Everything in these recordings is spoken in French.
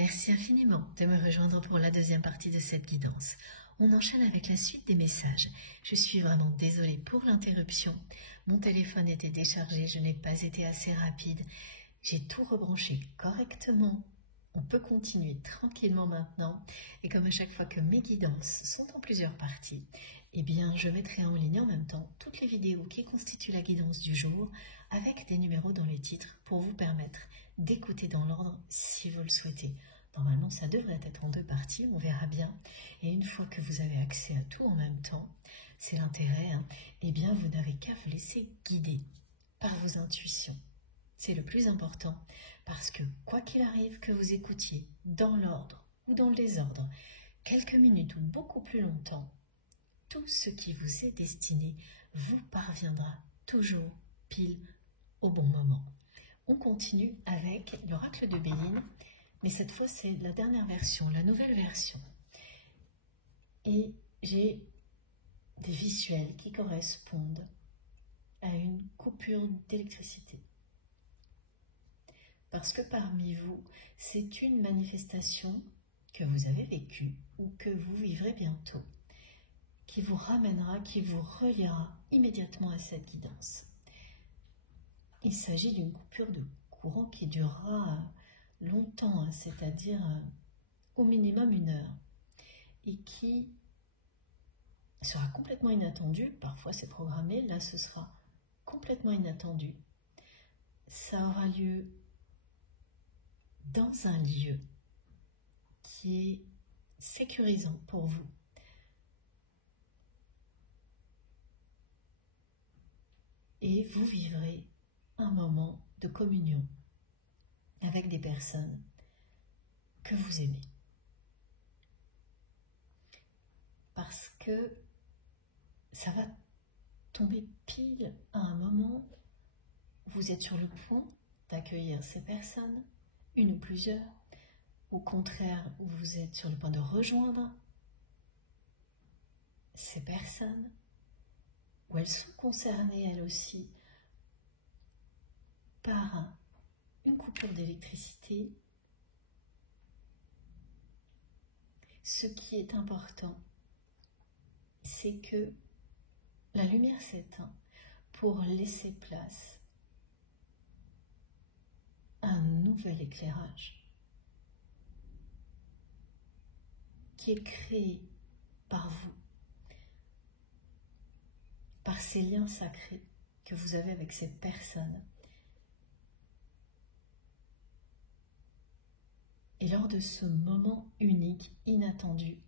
Merci infiniment de me rejoindre pour la deuxième partie de cette guidance. On enchaîne avec la suite des messages. Je suis vraiment désolée pour l'interruption. Mon téléphone était déchargé, je n'ai pas été assez rapide. J'ai tout rebranché correctement. On peut continuer tranquillement maintenant. Et comme à chaque fois que mes guidances sont en plusieurs parties, eh bien, je mettrai en ligne en même temps toutes les vidéos qui constituent la guidance du jour avec des numéros dans les titres pour vous permettre d'écouter dans l'ordre si vous le souhaitez. Normalement, ça devrait être en 2 parties, on verra bien. Et une fois que vous avez accès à tout en même temps, c'est l'intérêt, eh bien, vous n'avez qu'à vous laisser guider par vos intuitions. C'est le plus important parce que quoi qu'il arrive que vous écoutiez dans l'ordre ou dans le désordre, quelques minutes ou beaucoup plus longtemps, tout ce qui vous est destiné vous parviendra toujours pile au bon moment. On continue avec l'oracle de Béline, mais cette fois c'est la dernière version, la nouvelle version. Et j'ai des visuels qui correspondent à une coupure d'électricité. Parce que parmi vous, c'est une manifestation que vous avez vécue ou que vous vivrez bientôt, qui vous ramènera, qui vous reliera immédiatement à cette guidance. Il s'agit d'une coupure de courant qui durera longtemps, c'est-à-dire au minimum 1 heure, et qui sera complètement inattendue. Parfois c'est programmé, là ce sera complètement inattendu. Ça aura lieu dans un lieu qui est sécurisant pour vous. Et vous vivrez un moment de communion avec des personnes que vous aimez. Parce que ça va tomber pile à un moment où vous êtes sur le point d'accueillir ces personnes, une ou plusieurs, au contraire où vous êtes sur le point de rejoindre ces personnes, où elles sont concernées elles aussi par une coupure d'électricité. Ce qui est important, c'est que la lumière s'éteint pour laisser place à un nouvel éclairage qui est créé par vous, par ces liens sacrés que vous avez avec ces personnes. Et lors de ce moment unique, inattendu,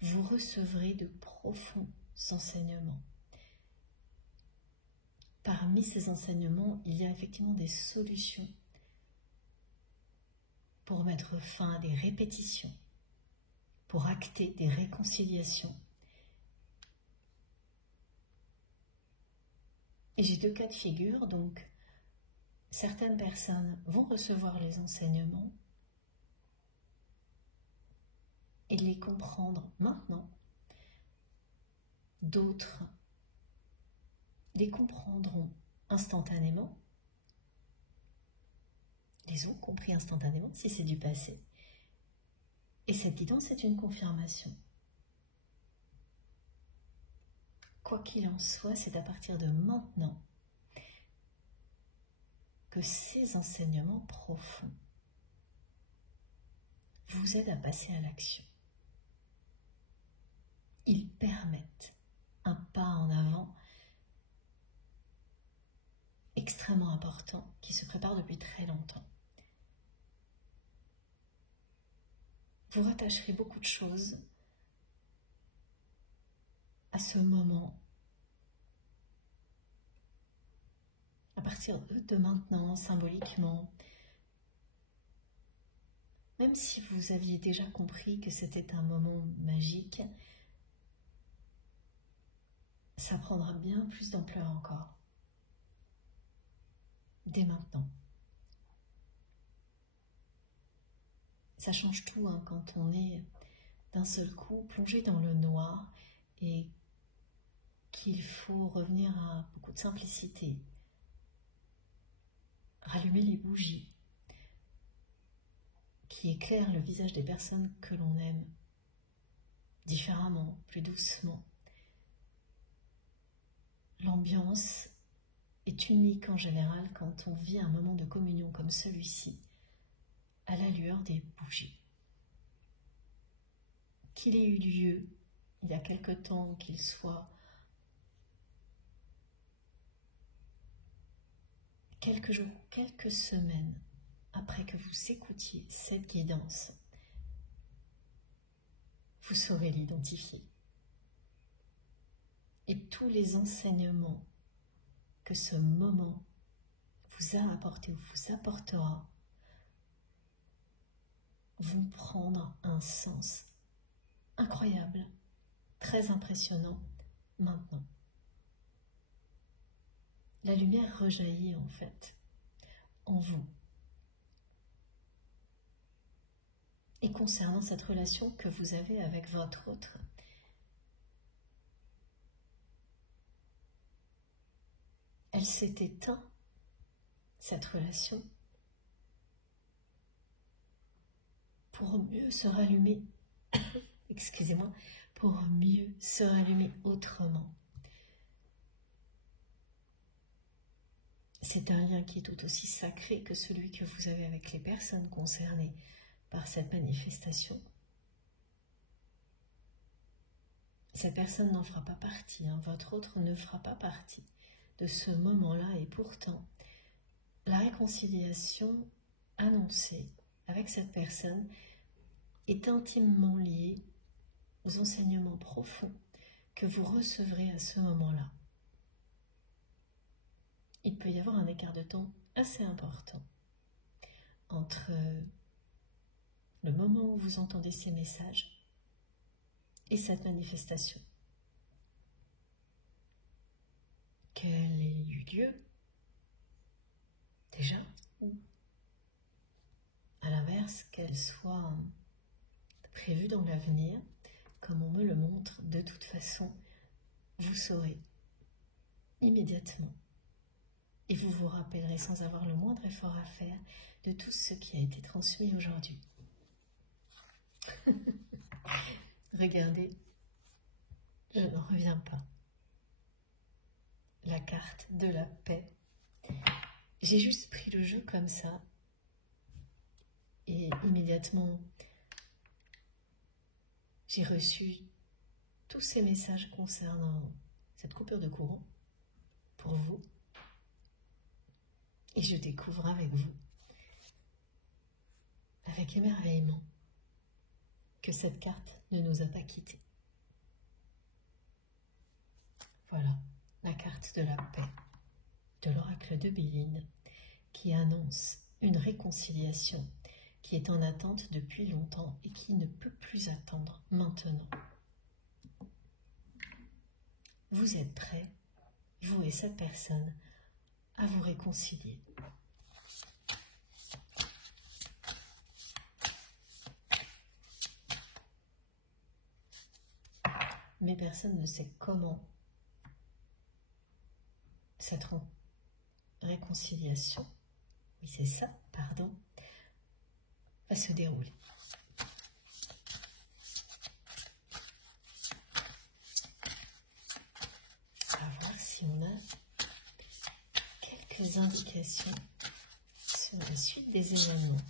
vous recevrez de profonds enseignements. Parmi ces enseignements, il y a effectivement des solutions pour mettre fin à des répétitions, pour acter des réconciliations. Et j'ai 2 cas de figure, donc certaines personnes vont recevoir les enseignements et les comprendre maintenant. D'autres les comprendront instantanément, les ont compris instantanément si c'est du passé. Et cette guidance est une confirmation. Quoi qu'il en soit, c'est à partir de maintenant que ces enseignements profonds vous aident à passer à l'action. Ils permettent un pas en avant extrêmement important qui se prépare depuis très longtemps. Vous rattacherez beaucoup de choses à ce moment. À partir de maintenant, symboliquement, même si vous aviez déjà compris que c'était un moment magique, ça prendra bien plus d'ampleur encore. Dès maintenant. Ça change tout quand on est d'un seul coup plongé dans le noir et qu'il faut revenir à beaucoup de simplicité. Rallumer les bougies qui éclaire le visage des personnes que l'on aime différemment, plus doucement. L'ambiance est unique en général quand on vit un moment de communion comme celui-ci, à la lueur des bougies. Qu'il ait eu lieu il y a quelque temps, qu'il soit quelques jours, quelques semaines après que vous écoutiez cette guidance, vous saurez l'identifier. Et tous les enseignements que ce moment vous a apporté ou vous apportera vont prendre un sens incroyable, très impressionnant maintenant. La lumière rejaillit en fait en vous. Et concernant cette relation que vous avez avec votre autre, elle s'est éteinte, cette relation, pour mieux se rallumer, excusez-moi, pour mieux se rallumer autrement. C'est un lien qui est tout aussi sacré que celui que vous avez avec les personnes concernées par cette manifestation. Cette personne n'en fera pas partie, votre autre ne fera pas partie de ce moment-là, et pourtant, la réconciliation annoncée avec cette personne est intimement liée aux enseignements profonds que vous recevrez à ce moment-là. Il peut y avoir un écart de temps assez important entre le moment où vous entendez ces messages et cette manifestation. Qu'elle ait eu lieu déjà, ou à l'inverse, qu'elle soit prévue dans l'avenir, comme on me le montre, de toute façon, vous saurez immédiatement. Et vous vous rappellerez sans avoir le moindre effort à faire de tout ce qui a été transmis aujourd'hui. Regardez, je n'en reviens pas. La carte de la paix. J'ai juste pris le jeu comme ça. Et immédiatement, j'ai reçu tous ces messages concernant cette coupure de courant pour vous. Et je découvre avec vous, avec émerveillement, que cette carte ne nous a pas quittés. Voilà, la carte de la paix de l'oracle de Béline qui annonce une réconciliation qui est en attente depuis longtemps et qui ne peut plus attendre maintenant. Vous êtes prêts, vous et cette personne, à vous réconcilier. Mais personne ne sait comment cette réconciliation, oui c'est ça, pardon, va se dérouler. On va voir si on a quelques indications sur la suite des événements.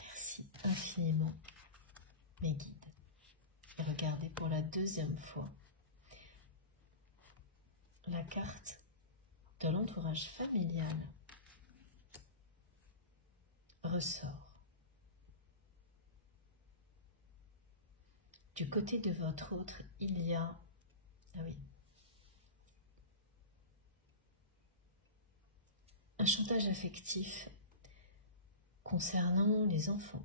Merci infiniment, mes guides. Et regardez pour la deuxième fois la carte de l'entourage familial ressort. Du côté de votre autre, il y a, un chantage affectif concernant les enfants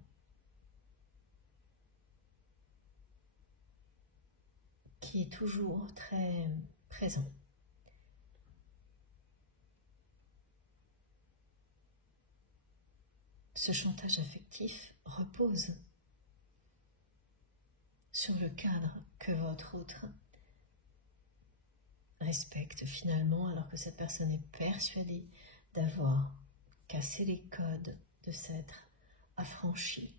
qui est toujours très présent. Ce chantage affectif repose sur le cadre que votre autre respecte finalement, alors que cette personne est persuadée d'avoir cassé les codes de s'être affranchi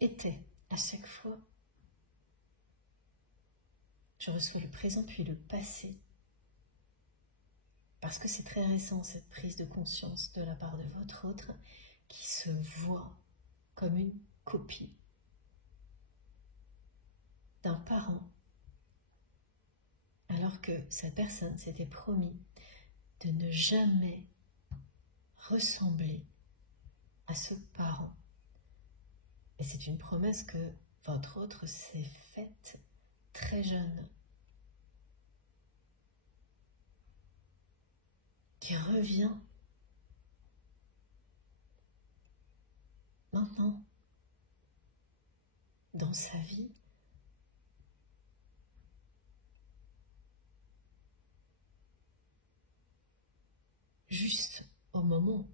était à chaque fois, je reçois le présent puis le passé, parce que c'est très récent cette prise de conscience de la part de votre autre qui se voit comme une copie d'un parent, alors que cette personne s'était promis de ne jamais ressembler à ce parent. Et c'est une promesse que votre autre s'est faite très jeune, qui revient maintenant dans sa vie, juste au moment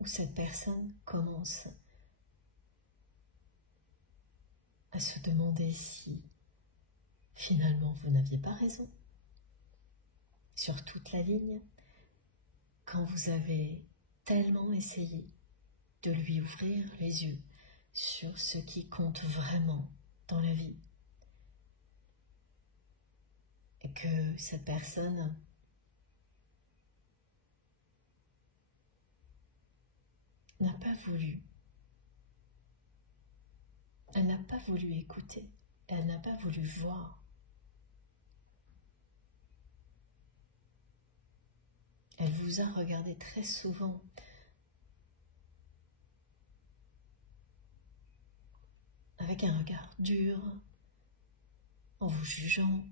où cette personne commence à se demander si finalement vous n'aviez pas raison sur toute la ligne, quand vous avez tellement essayé de lui ouvrir les yeux sur ce qui compte vraiment dans la vie, et que cette personne n'a pas voulu. Elle n'a pas voulu écouter, elle n'a pas voulu voir. Elle vous a regardé très souvent avec un regard dur, en vous jugeant,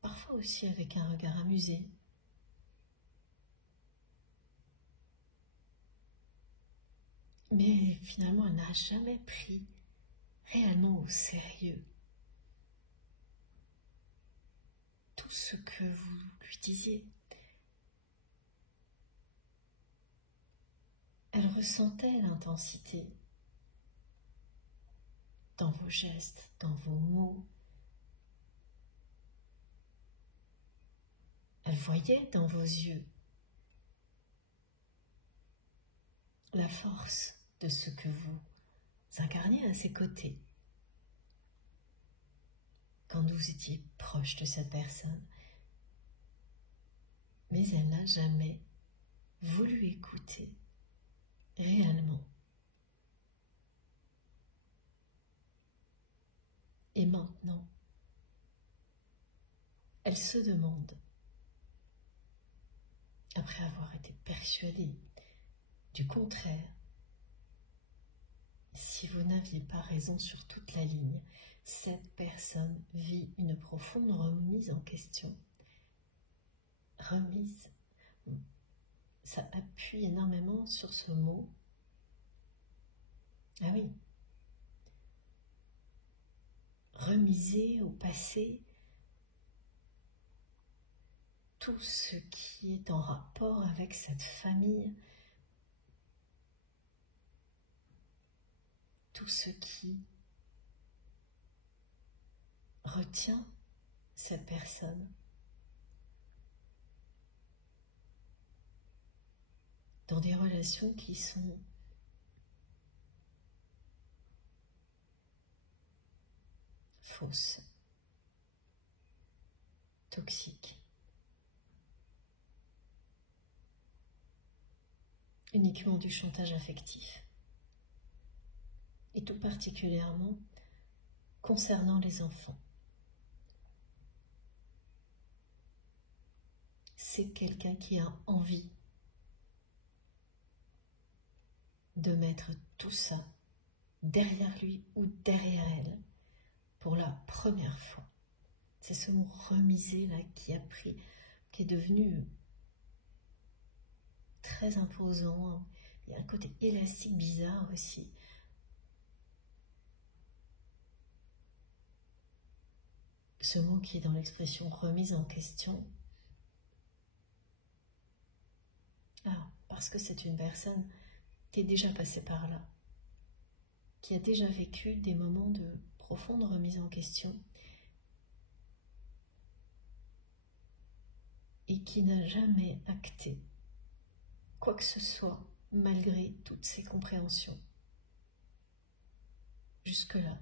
parfois aussi avec un regard amusé. Mais finalement, elle n'a jamais pris réellement au sérieux tout ce que vous lui disiez. Elle ressentait l'intensité dans vos gestes, dans vos mots. Elle voyait dans vos yeux la force de ce que vous incarniez à ses côtés. Quand vous étiez proche de cette personne, mais elle n'a jamais voulu écouter réellement. Et maintenant, elle se demande, après avoir été persuadée du contraire, si vous n'aviez pas raison sur toute la ligne, cette personne vit une profonde remise en question. Remise, ça appuie énormément sur ce mot. Ah oui. Remiser au passé tout ce qui est en rapport avec cette famille, tout ce qui retient cette personne. Dans des relations qui sont fausses, toxiques, uniquement du chantage affectif, et tout particulièrement concernant les enfants. C'est quelqu'un qui a envie de mettre tout ça derrière lui ou derrière elle pour la première fois. C'est ce mot remiser là qui est devenu très imposant. Il y a un côté élastique bizarre aussi. Ce mot qui est dans l'expression remise en question. Parce que c'est une personne qui est déjà passée par là, qui a déjà vécu des moments de profonde remise en question et qui n'a jamais acté quoi que ce soit malgré toutes ses compréhensions. Jusque-là.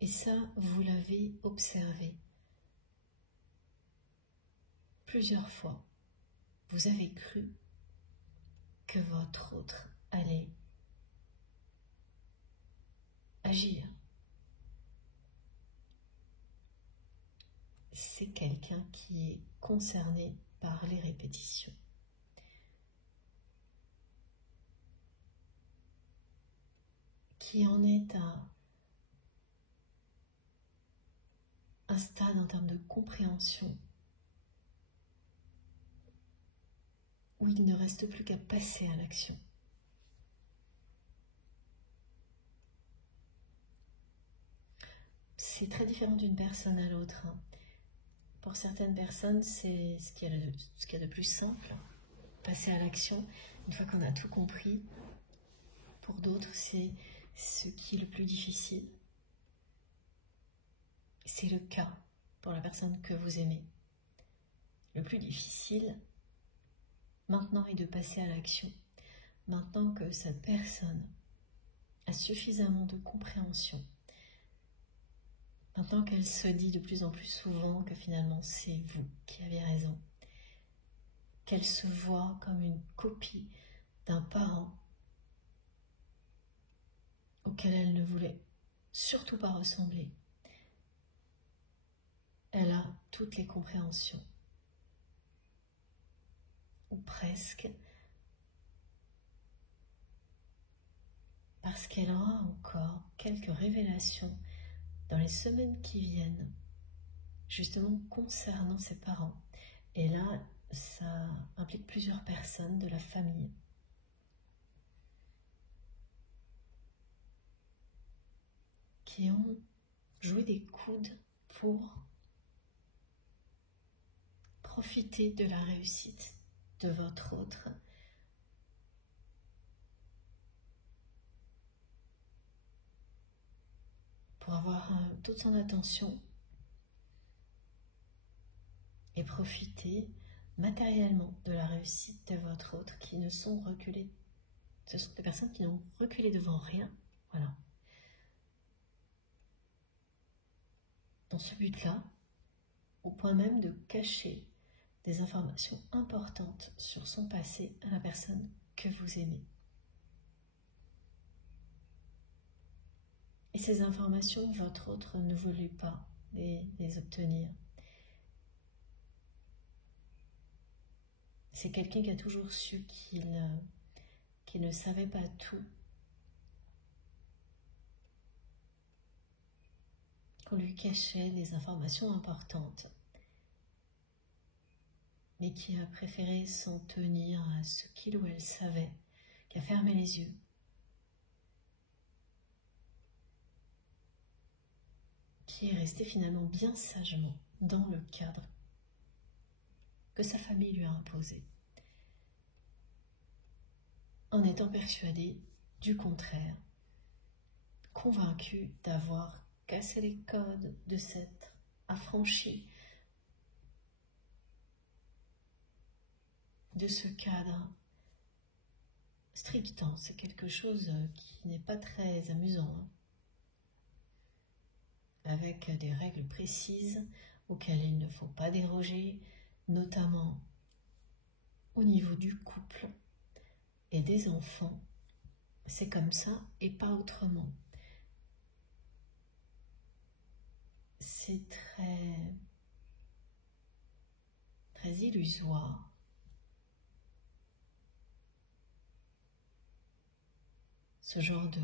Et ça, vous l'avez observé plusieurs fois. Vous avez cru que votre autre allait agir. C'est quelqu'un qui est concerné par les répétitions. Qui en est à un stade en termes de compréhension où il ne reste plus qu'à passer à l'action. C'est très différent d'une personne à l'autre. Pour certaines personnes, c'est ce qu'il y a de plus simple, passer à l'action, une fois qu'on a tout compris. Pour d'autres, c'est ce qui est le plus difficile. C'est le cas pour la personne que vous aimez. Le plus difficile, maintenant, est de passer à l'action. Maintenant que cette personne a suffisamment de compréhension, maintenant qu'elle se dit de plus en plus souvent que finalement c'est vous qui avez raison, qu'elle se voit comme une copie d'un parent auquel elle ne voulait surtout pas ressembler, elle a toutes les compréhensions, ou presque, parce qu'elle aura encore quelques révélations dans les semaines qui viennent, justement concernant ses parents. Et là, ça implique plusieurs personnes de la famille. Qui ont joué des coudes pour profiter de la réussite de votre autre, pour avoir toute son attention et profiter matériellement de la réussite de votre autre, qui ne sont reculés. Ce sont des personnes qui n'ont reculé devant rien. Voilà. Dans ce but-là, au point même de cacher des informations importantes sur son passé à la personne que vous aimez. Et ces informations, votre autre ne voulait pas les obtenir. C'est quelqu'un qui a toujours su qu'il ne savait pas tout, qu'on lui cachait des informations importantes, mais qui a préféré s'en tenir à ce qu'il ou elle savait, qui a fermé les yeux. Qui est resté finalement bien sagement dans le cadre que sa famille lui a imposé, en étant persuadé du contraire, convaincu d'avoir cassé les codes, de s'être affranchi de ce cadre strictant. C'est quelque chose qui n'est pas très amusant, avec des règles précises auxquelles il ne faut pas déroger, notamment au niveau du couple et des enfants. C'est comme ça et pas autrement. C'est très illusoire. Ce genre de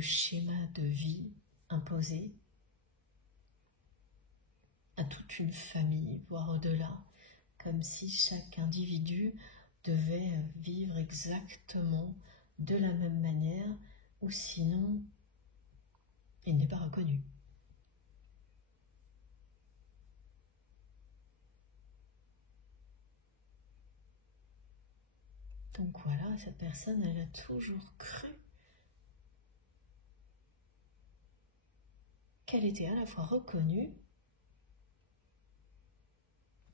schéma de vie imposé à toute une famille, voire au-delà, comme si chaque individu devait vivre exactement de la même manière, ou sinon il n'est pas reconnu. Donc voilà, cette personne, elle a toujours cru qu'elle était à la fois reconnue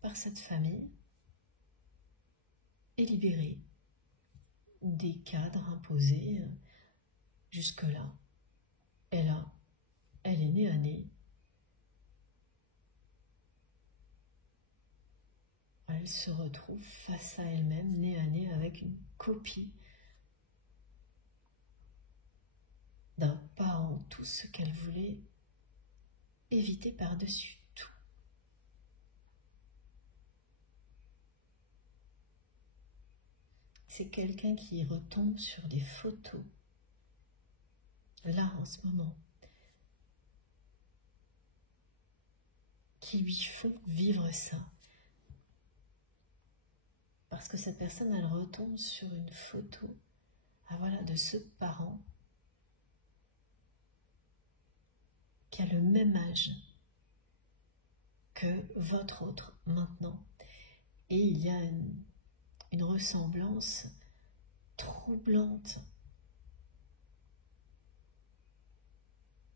par cette famille et libérée des cadres imposés jusque-là. Elle est née à nez. Elle se retrouve face à elle-même, nez à nez, avec une copie d'un parent, tout ce qu'elle voulait éviter par-dessus tout. C'est quelqu'un qui retombe sur des photos, là en ce moment, qui lui font vivre ça. Parce que cette personne, elle retombe sur une photo de ce parent qui a le même âge que votre autre maintenant. Et il y a une ressemblance troublante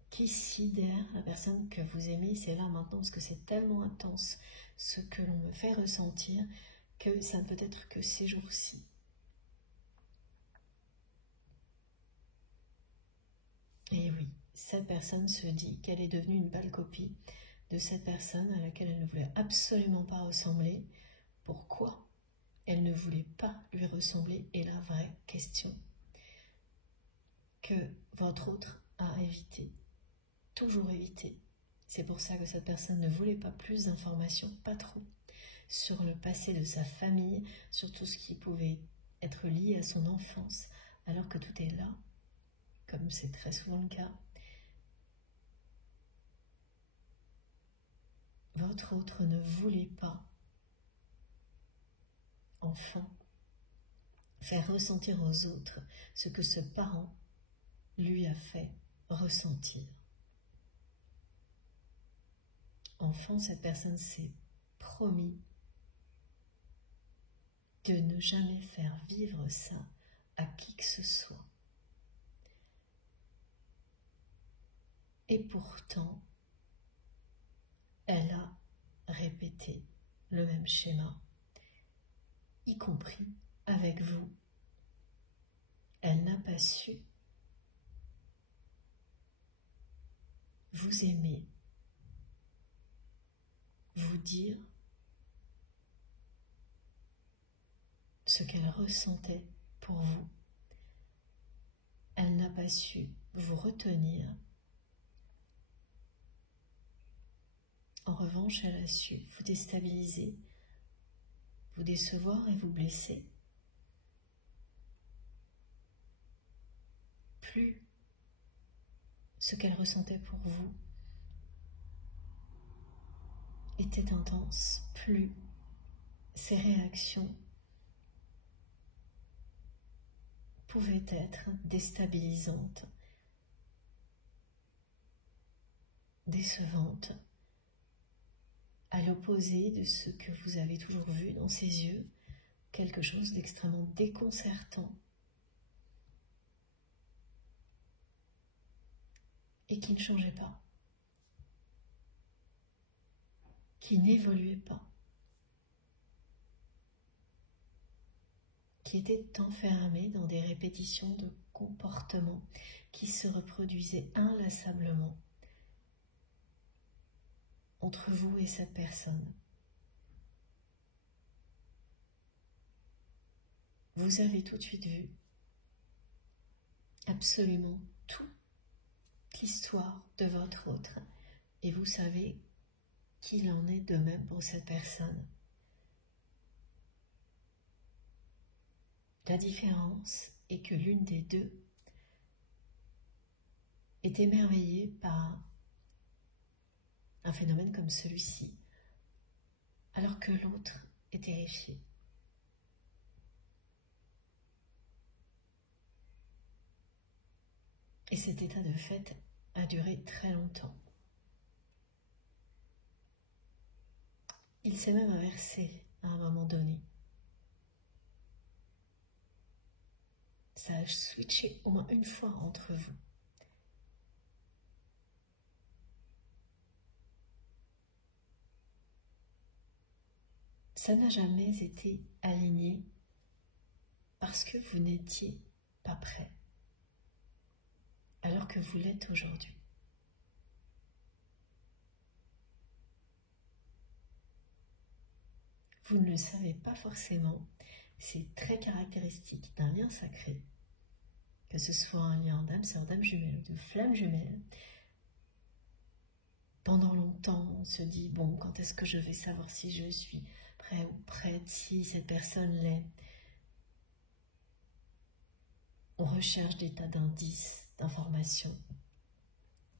qui sidère la personne que vous aimez. C'est là maintenant parce que c'est tellement intense ce que l'on me fait ressentir que ça ne peut être que ces jours-ci. Et oui, cette personne se dit qu'elle est devenue une pâle copie de cette personne à laquelle elle ne voulait absolument pas ressembler. Pourquoi elle ne voulait pas lui ressembler est la vraie question que votre autre a évité, toujours évité. C'est pour ça que cette personne ne voulait pas plus d'informations, pas trop, sur le passé de sa famille, sur tout ce qui pouvait être lié à son enfance, alors que tout est là, comme c'est très souvent le cas. Votre autre ne voulait pas, enfin, faire ressentir aux autres ce que ce parent lui a fait ressentir. Enfin, cette personne s'est promis de ne jamais faire vivre ça à qui que ce soit. Et pourtant, elle a répété le même schéma, y compris avec vous. Elle n'a pas su vous aimer, vous dire ce qu'elle ressentait pour vous. Elle n'a pas su vous retenir. En revanche, elle a su vous déstabiliser, vous décevoir et vous blesser. Plus ce qu'elle ressentait pour vous était intense, plus ses réactions pouvaient être déstabilisantes, décevantes, à l'opposé de ce que vous avez toujours vu dans ses yeux, quelque chose d'extrêmement déconcertant et qui ne changeait pas, qui n'évoluait pas, qui était enfermé dans des répétitions de comportements qui se reproduisaient inlassablement entre vous et cette personne. Vous avez tout de suite vu absolument toute l'histoire de votre autre et vous savez qu'il en est de même pour cette personne. La différence est que l'une des deux est émerveillée par un phénomène comme celui-ci, alors que l'autre est terrifié. Et cet état de fait a duré très longtemps. Il s'est même inversé à un moment donné. Ça a switché au moins une fois entre vous. ça n'a jamais été aligné parce que vous n'étiez pas prêt, alors que vous l'êtes aujourd'hui. Vous ne le savez pas forcément, c'est très caractéristique d'un lien sacré, que ce soit un lien d'âme sœur, d'âme jumelle ou de flamme jumelle. Pendant longtemps, on se dit, bon, quand est-ce que je vais savoir si je suis prêt ou prête, si cette personne l'est. On recherche des tas d'indices, d'informations.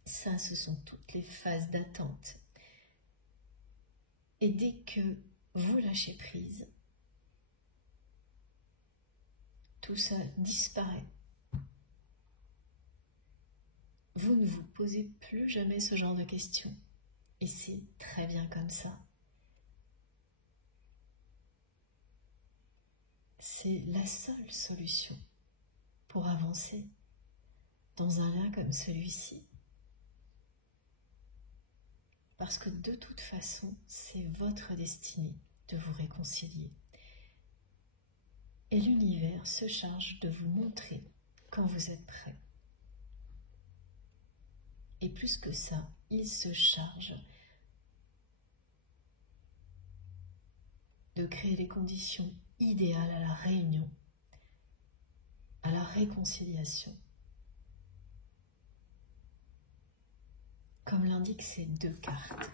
Ça, ce sont toutes les phases d'attente. Et dès que vous lâchez prise, tout ça disparaît. Vous ne vous posez plus jamais ce genre de questions. Et c'est très bien comme ça. C'est la seule solution pour avancer dans un lien comme celui-ci. Parce que de toute façon, c'est votre destinée de vous réconcilier. Et l'univers se charge de vous montrer quand vous êtes prêt. Et plus que ça, il se charge de créer les conditions idéales à la réunion, à la réconciliation. Comme l'indiquent ces deux cartes.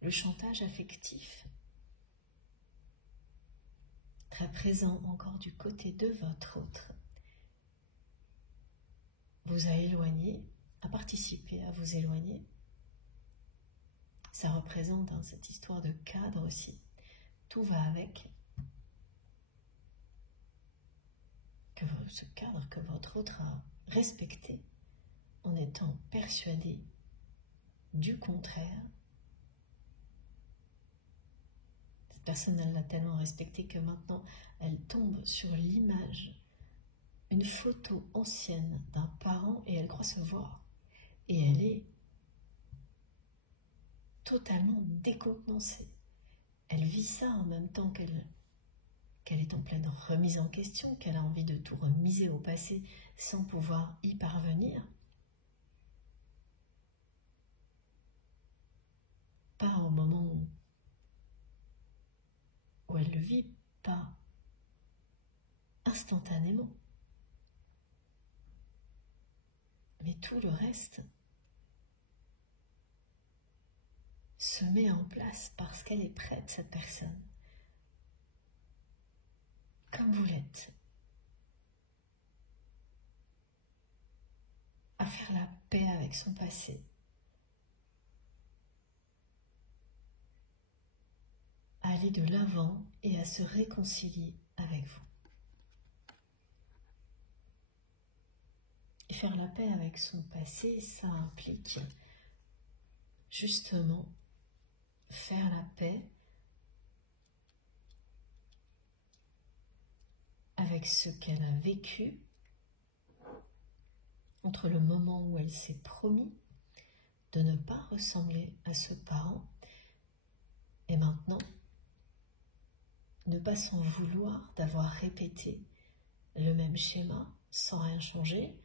Le chantage affectif, très présent encore du côté de votre autre, vous a éloigné, a participé à vous éloigner. Ça représente dans cette histoire de cadre aussi. Tout va avec. Que ce cadre que votre autre a respecté en étant persuadé du contraire. Cette personne, elle l'a tellement respecté que maintenant, elle tombe sur l'image, une photo ancienne d'un parent et elle croit se voir. Et elle est totalement décontenancée. Elle vit ça en même temps qu'elle est en pleine remise en question, qu'elle a envie de tout remiser au passé sans pouvoir y parvenir. Pas au moment où elle le vit, pas instantanément. Mais tout le reste se met en place parce qu'elle est prête, cette personne. Comme vous l'êtes. À faire la paix avec son passé. À aller de l'avant et à se réconcilier avec vous. Et faire la paix avec son passé, ça implique justement faire la paix avec ce qu'elle a vécu entre le moment où elle s'est promis de ne pas ressembler à ce parent et maintenant ne pas s'en vouloir d'avoir répété le même schéma sans rien changer.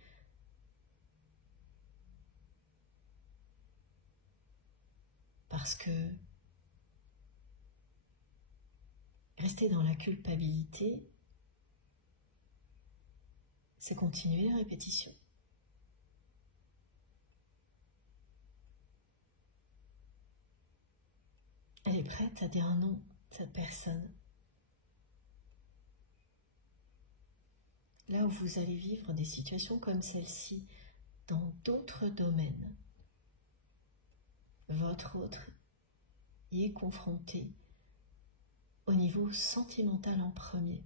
Parce que rester dans la culpabilité, c'est continuer la répétition. Elle est prête à dire non, cette personne. Là où vous allez vivre des situations comme celle-ci, dans d'autres domaines, votre autre y est confronté au niveau sentimental en premier.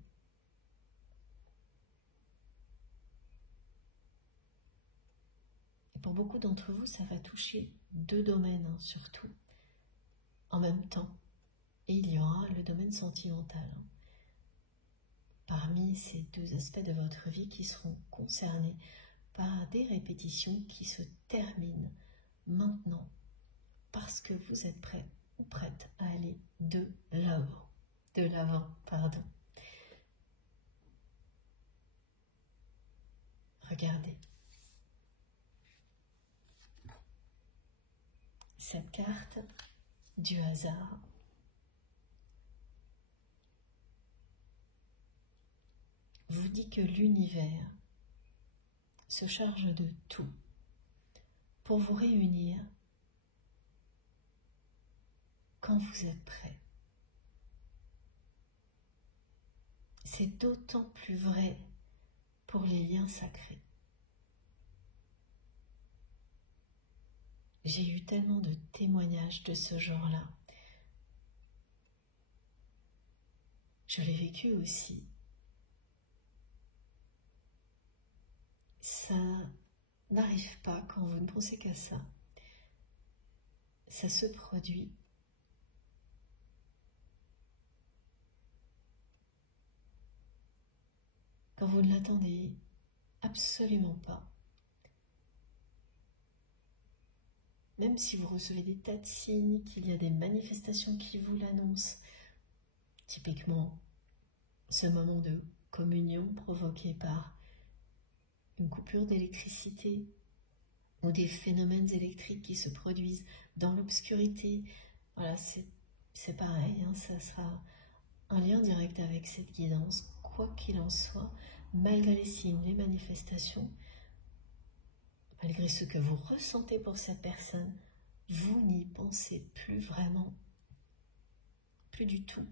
Et pour beaucoup d'entre vous, ça va toucher deux domaines, surtout, en même temps. Et il y aura le domaine sentimental. Parmi ces deux aspects de votre vie qui seront concernés par des répétitions qui se terminent maintenant. Parce que vous êtes prêt ou prête à aller de l'avant, pardon. Regardez. Cette carte du hasard vous dit que l'univers se charge de tout pour vous réunir quand vous êtes prêt. C'est d'autant plus vrai pour les liens sacrés. J'ai eu tellement de témoignages de ce genre-là. Je l'ai vécu aussi. Ça n'arrive pas quand vous ne pensez qu'à ça. Ça se produit. Quand vous ne l'attendez absolument pas. Même si vous recevez des tas de signes, qu'il y a des manifestations qui vous l'annoncent, typiquement ce moment de communion provoqué par une coupure d'électricité ou des phénomènes électriques qui se produisent dans l'obscurité, voilà, c'est pareil, hein, ça sera un lien direct avec cette guidance, quoi qu'il en soit, malgré les signes, les manifestations, malgré ce que vous ressentez pour cette personne, vous n'y pensez plus vraiment, plus du tout.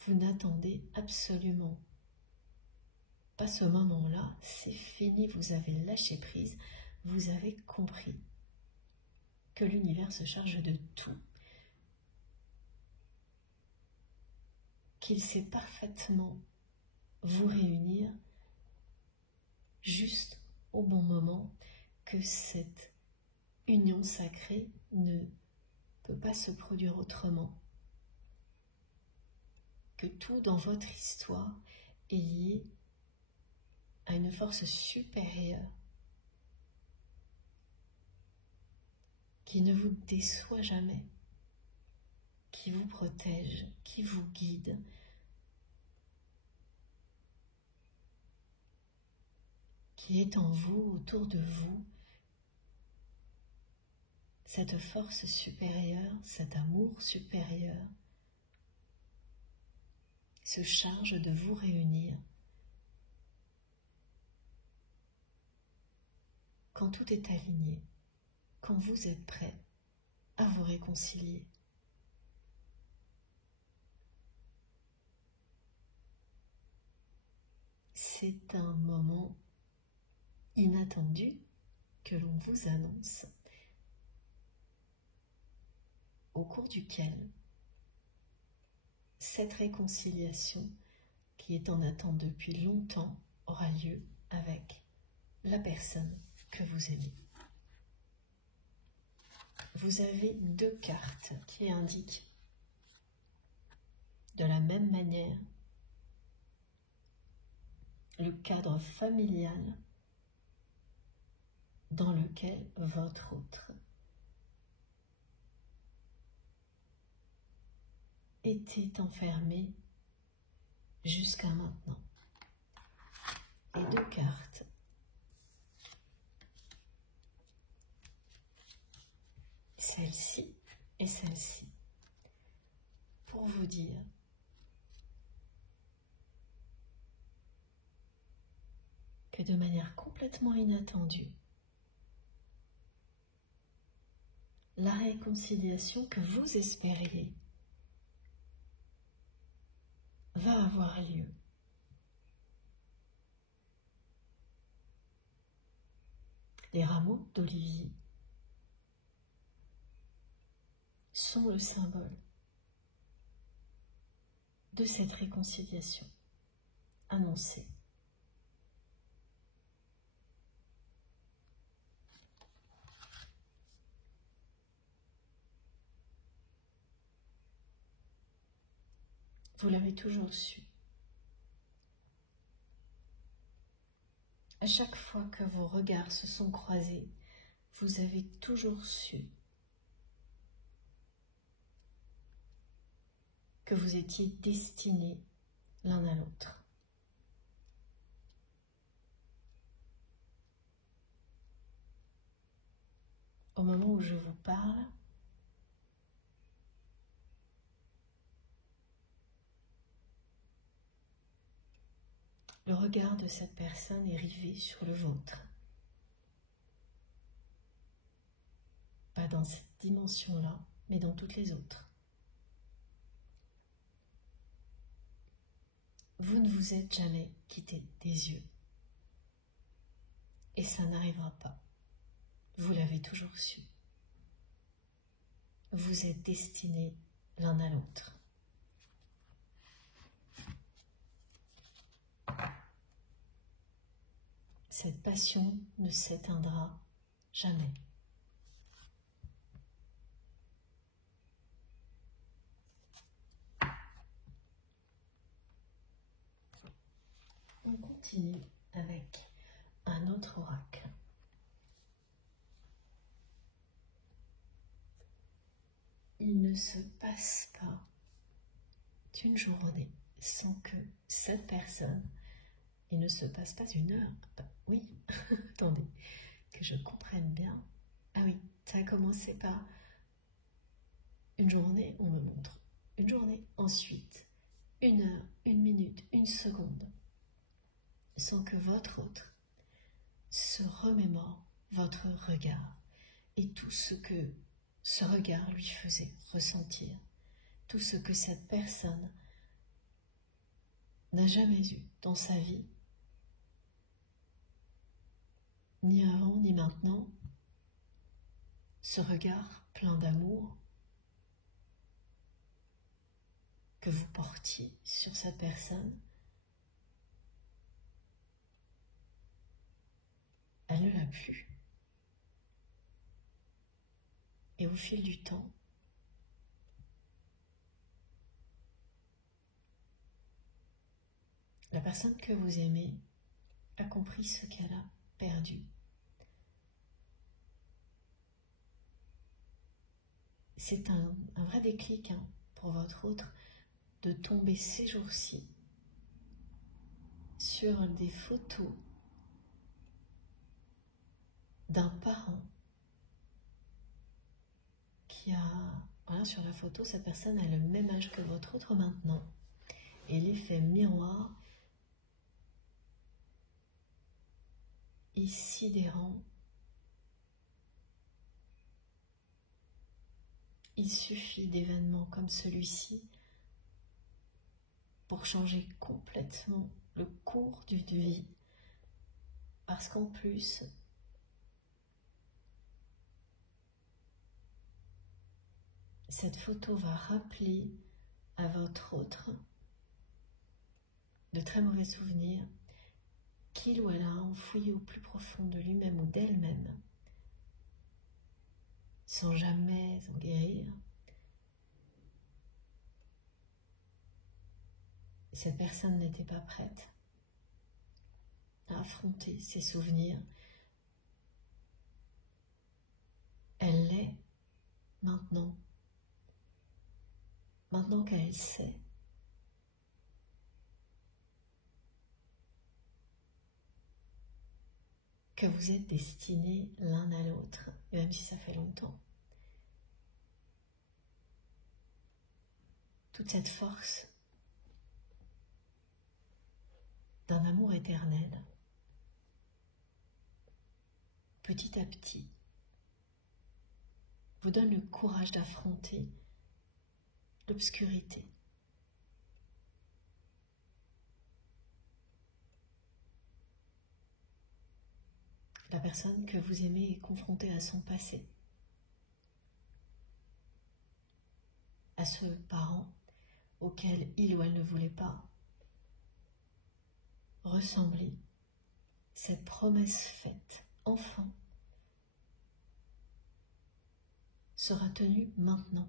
Vous n'attendez absolument pas ce moment-là, c'est fini, vous avez lâché prise, vous avez compris que l'univers se charge de tout, qu'il sait parfaitement vous réunir juste au bon moment, que cette union sacrée ne peut pas se produire autrement, que tout dans votre histoire est lié à une force supérieure qui ne vous déçoit jamais, qui vous protège, qui vous guide, qui est en vous, autour de vous, cette force supérieure, cet amour supérieur se charge de vous réunir. Quand tout est aligné, quand vous êtes prêt à vous réconcilier. C'est un moment inattendu que l'on vous annonce, au cours duquel cette réconciliation, qui est en attente depuis longtemps, aura lieu avec la personne que vous aimez. Vous avez deux cartes qui indiquent de la même manière le cadre familial dans lequel votre autre était enfermé jusqu'à maintenant. Et deux cartes celle-ci et celle-ci, pour vous dire que de manière complètement inattendue, la réconciliation que vous espériez va avoir lieu. Les rameaux d'olivier sont le symbole de cette réconciliation annoncée. Vous l'avez toujours su. À chaque fois que vos regards se sont croisés, vous avez toujours su que vous étiez destinés l'un à l'autre. Au moment où je vous parle, le regard de cette personne est rivé sur le vôtre. Pas dans cette dimension-là, mais dans toutes les autres. Vous ne vous êtes jamais quitté des yeux. Et ça n'arrivera pas. Vous l'avez toujours su. Vous êtes destinés l'un à l'autre. Cette passion ne s'éteindra jamais. On continue avec un autre oracle. Il ne se passe pas une journée sans que cette personne, il ne se passe pas une heure, oui, attendez, que je comprenne bien. Ah oui, ça a commencé par une journée, on me montre une journée, ensuite une heure, une minute, une seconde, sans que votre autre se remémore votre regard et tout ce que ce regard lui faisait ressentir, tout ce que cette personne n'a jamais eu dans sa vie, ni avant ni maintenant, ce regard plein d'amour que vous portiez sur cette personne, elle ne l'a plus. Et au fil du temps, la personne que vous aimez a compris ce qu'elle a perdu. C'est un vrai déclic pour votre autre de tomber ces jours-ci sur des photos d'un parent qui a, voilà, sur la photo, cette personne a le même âge que votre autre maintenant. Et l'effet miroir est sidérant. Il suffit d'événements comme celui-ci pour changer complètement le cours d'une vie. Parce qu'en plus, cette photo va rappeler à votre autre de très mauvais souvenirs qu'il ou elle a enfoui au plus profond de lui-même ou d'elle-même, sans jamais en guérir. Cette personne n'était pas prête à affronter ses souvenirs. Elle l'est maintenant. Maintenant qu'elle sait que vous êtes destinés l'un à l'autre, même si ça fait longtemps. Toute cette force d'un amour éternel, petit à petit, vous donne le courage d'affronter l'obscurité. La personne que vous aimez est confrontée à son passé, à ce parent auquel il ou elle ne voulait pas ressembler. Cette promesse faite, enfant, sera tenue maintenant.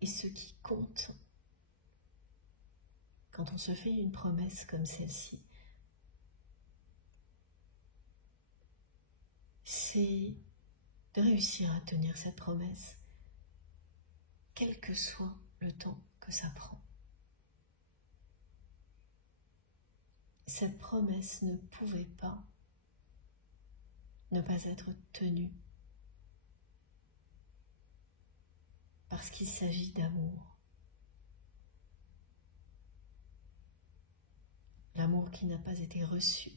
Et ce qui compte, quand on se fait une promesse comme celle-ci, c'est de réussir à tenir cette promesse, quel que soit le temps que ça prend. Cette promesse ne pouvait pas ne pas être tenue parce qu'il s'agit d'amour. L'amour qui n'a pas été reçu.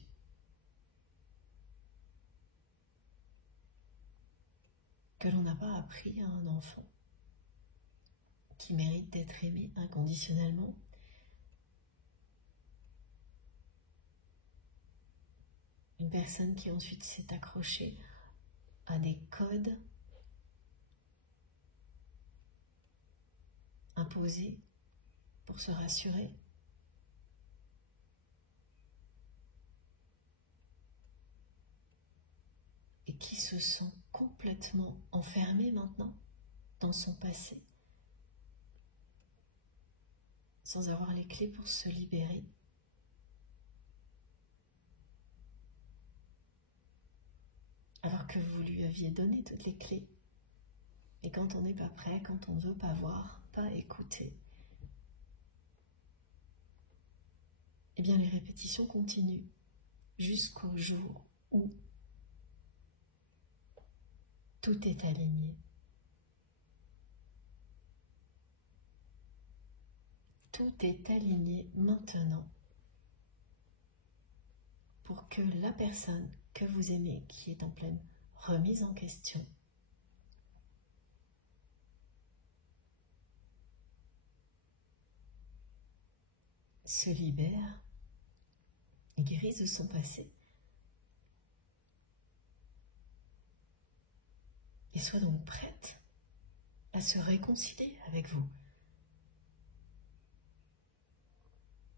Que l'on n'a pas appris à un enfant qui mérite d'être aimé inconditionnellement. Une personne qui ensuite s'est accrochée à des codes imposés pour se rassurer. Et qui se sent complètement enfermé maintenant dans son passé, sans avoir les clés pour se libérer. Alors que vous lui aviez donné toutes les clés. Et quand on n'est pas prêt, quand on ne veut pas voir, pas écouter, eh bien les répétitions continuent jusqu'au jour où tout est aligné. Tout est aligné maintenant pour que la personne que vous aimez, qui est en pleine remise en question, se libère et guérisse de son passé et soit donc prête à se réconcilier avec vous.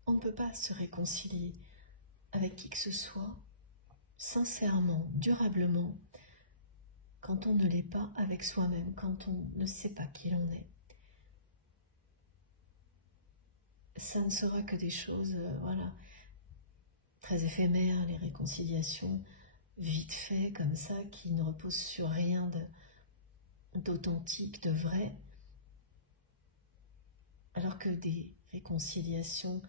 On ne peut pas se réconcilier avec qui que ce soit sincèrement, durablement, quand on ne l'est pas avec soi-même, quand on ne sait pas qui l'on est. Ça ne sera que des choses, très éphémères, les réconciliations vite fait comme ça, qui ne reposent sur rien d'authentique, de vrai, alors que des réconciliations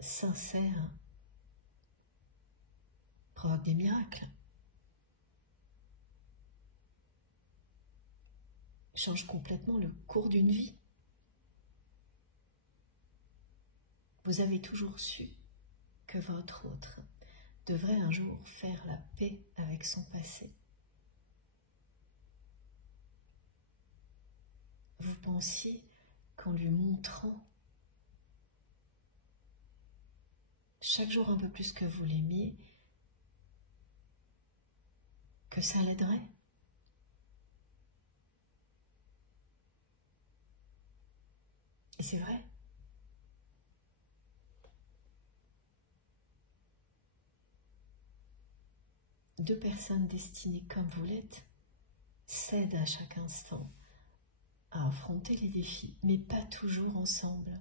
sincères provoquent des miracles, changent complètement le cours d'une vie. Vous avez toujours su que votre autre devrait un jour faire la paix avec son passé. Vous pensiez qu'en lui montrant chaque jour un peu plus que vous l'aimiez, que ça l'aiderait. Et c'est vrai. Deux personnes destinées comme vous l'êtes s'aident à chaque instant à affronter les défis, mais pas toujours ensemble.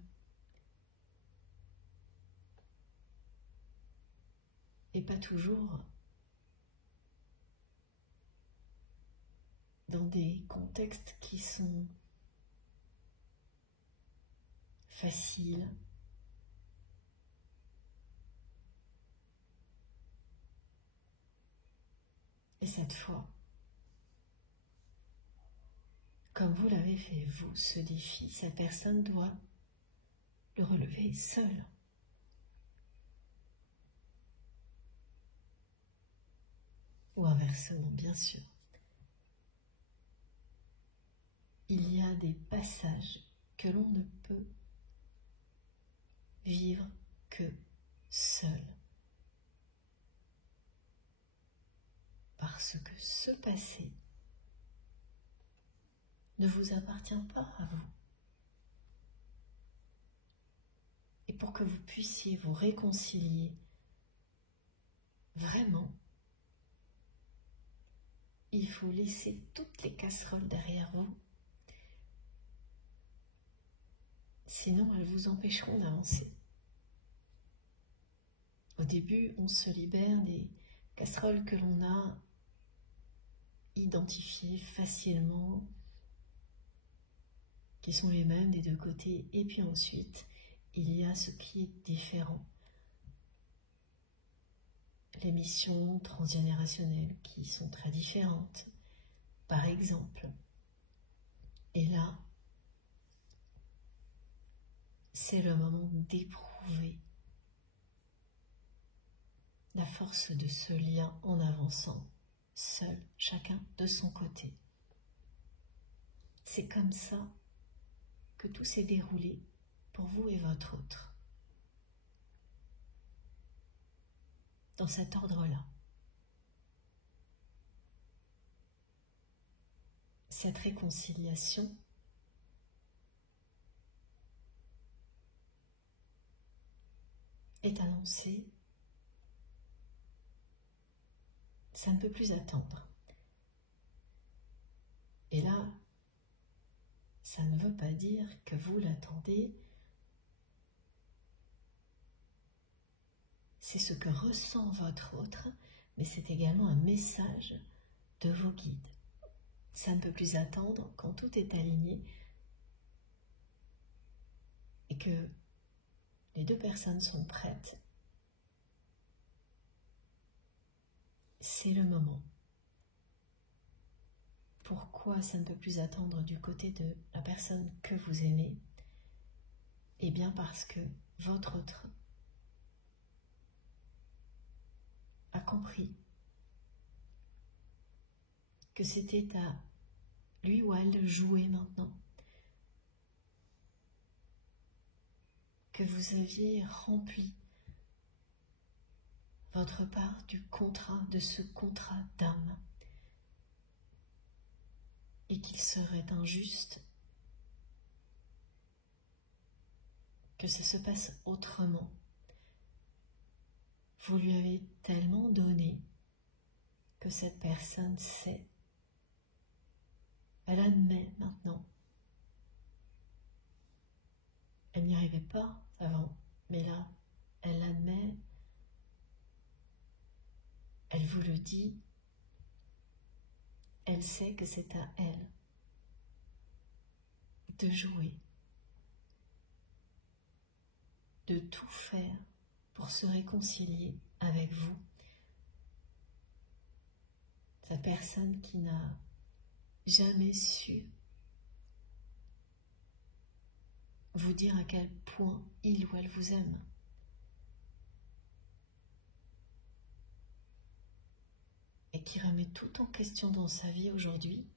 Et pas toujours dans des contextes qui sont faciles, et cette fois, comme vous l'avez fait vous, ce défi, cette personne doit le relever seule. Ou inversement, bien sûr. Il y a des passages que l'on ne peut vivre que seul. Parce que ce passé ne vous appartient pas à vous. Et pour que vous puissiez vous réconcilier vraiment, il faut laisser toutes les casseroles derrière vous. Sinon, elles vous empêcheront d'avancer. Au début, on se libère des casseroles que l'on a identifiées facilement, qui sont les mêmes des deux côtés, et puis ensuite, il y a ce qui est différent. Les missions transgénérationnelles qui sont très différentes, par exemple. Et là, c'est le moment d'éprouver la force de ce lien en avançant, seul, chacun de son côté. C'est comme ça que tout s'est déroulé pour vous et votre autre. Dans cet ordre-là. Cette réconciliation est annoncée. Ça ne peut plus attendre. Et là, ça ne veut pas dire que vous l'attendez. C'est ce que ressent votre autre, mais c'est également un message de vos guides. Ça ne peut plus attendre quand tout est aligné et que les deux personnes sont prêtes. C'est le moment. Pourquoi ça ne peut plus attendre du côté de la personne que vous aimez? Eh bien parce que votre autre a compris que c'était à lui ou elle de jouer maintenant, que vous aviez rempli votre part du contrat, de ce contrat d'âme, et qu'il serait injuste que ça se passe autrement. Vous lui avez tellement donné que cette personne sait, elle admet maintenant. Elle n'y arrivait pas avant, mais là, elle admet, elle vous le dit, elle sait que c'est à elle de jouer, de tout faire pour se réconcilier avec vous. Cette personne qui n'a jamais su vous dire à quel point il ou elle vous aime. Et qui remet tout en question dans sa vie aujourd'hui.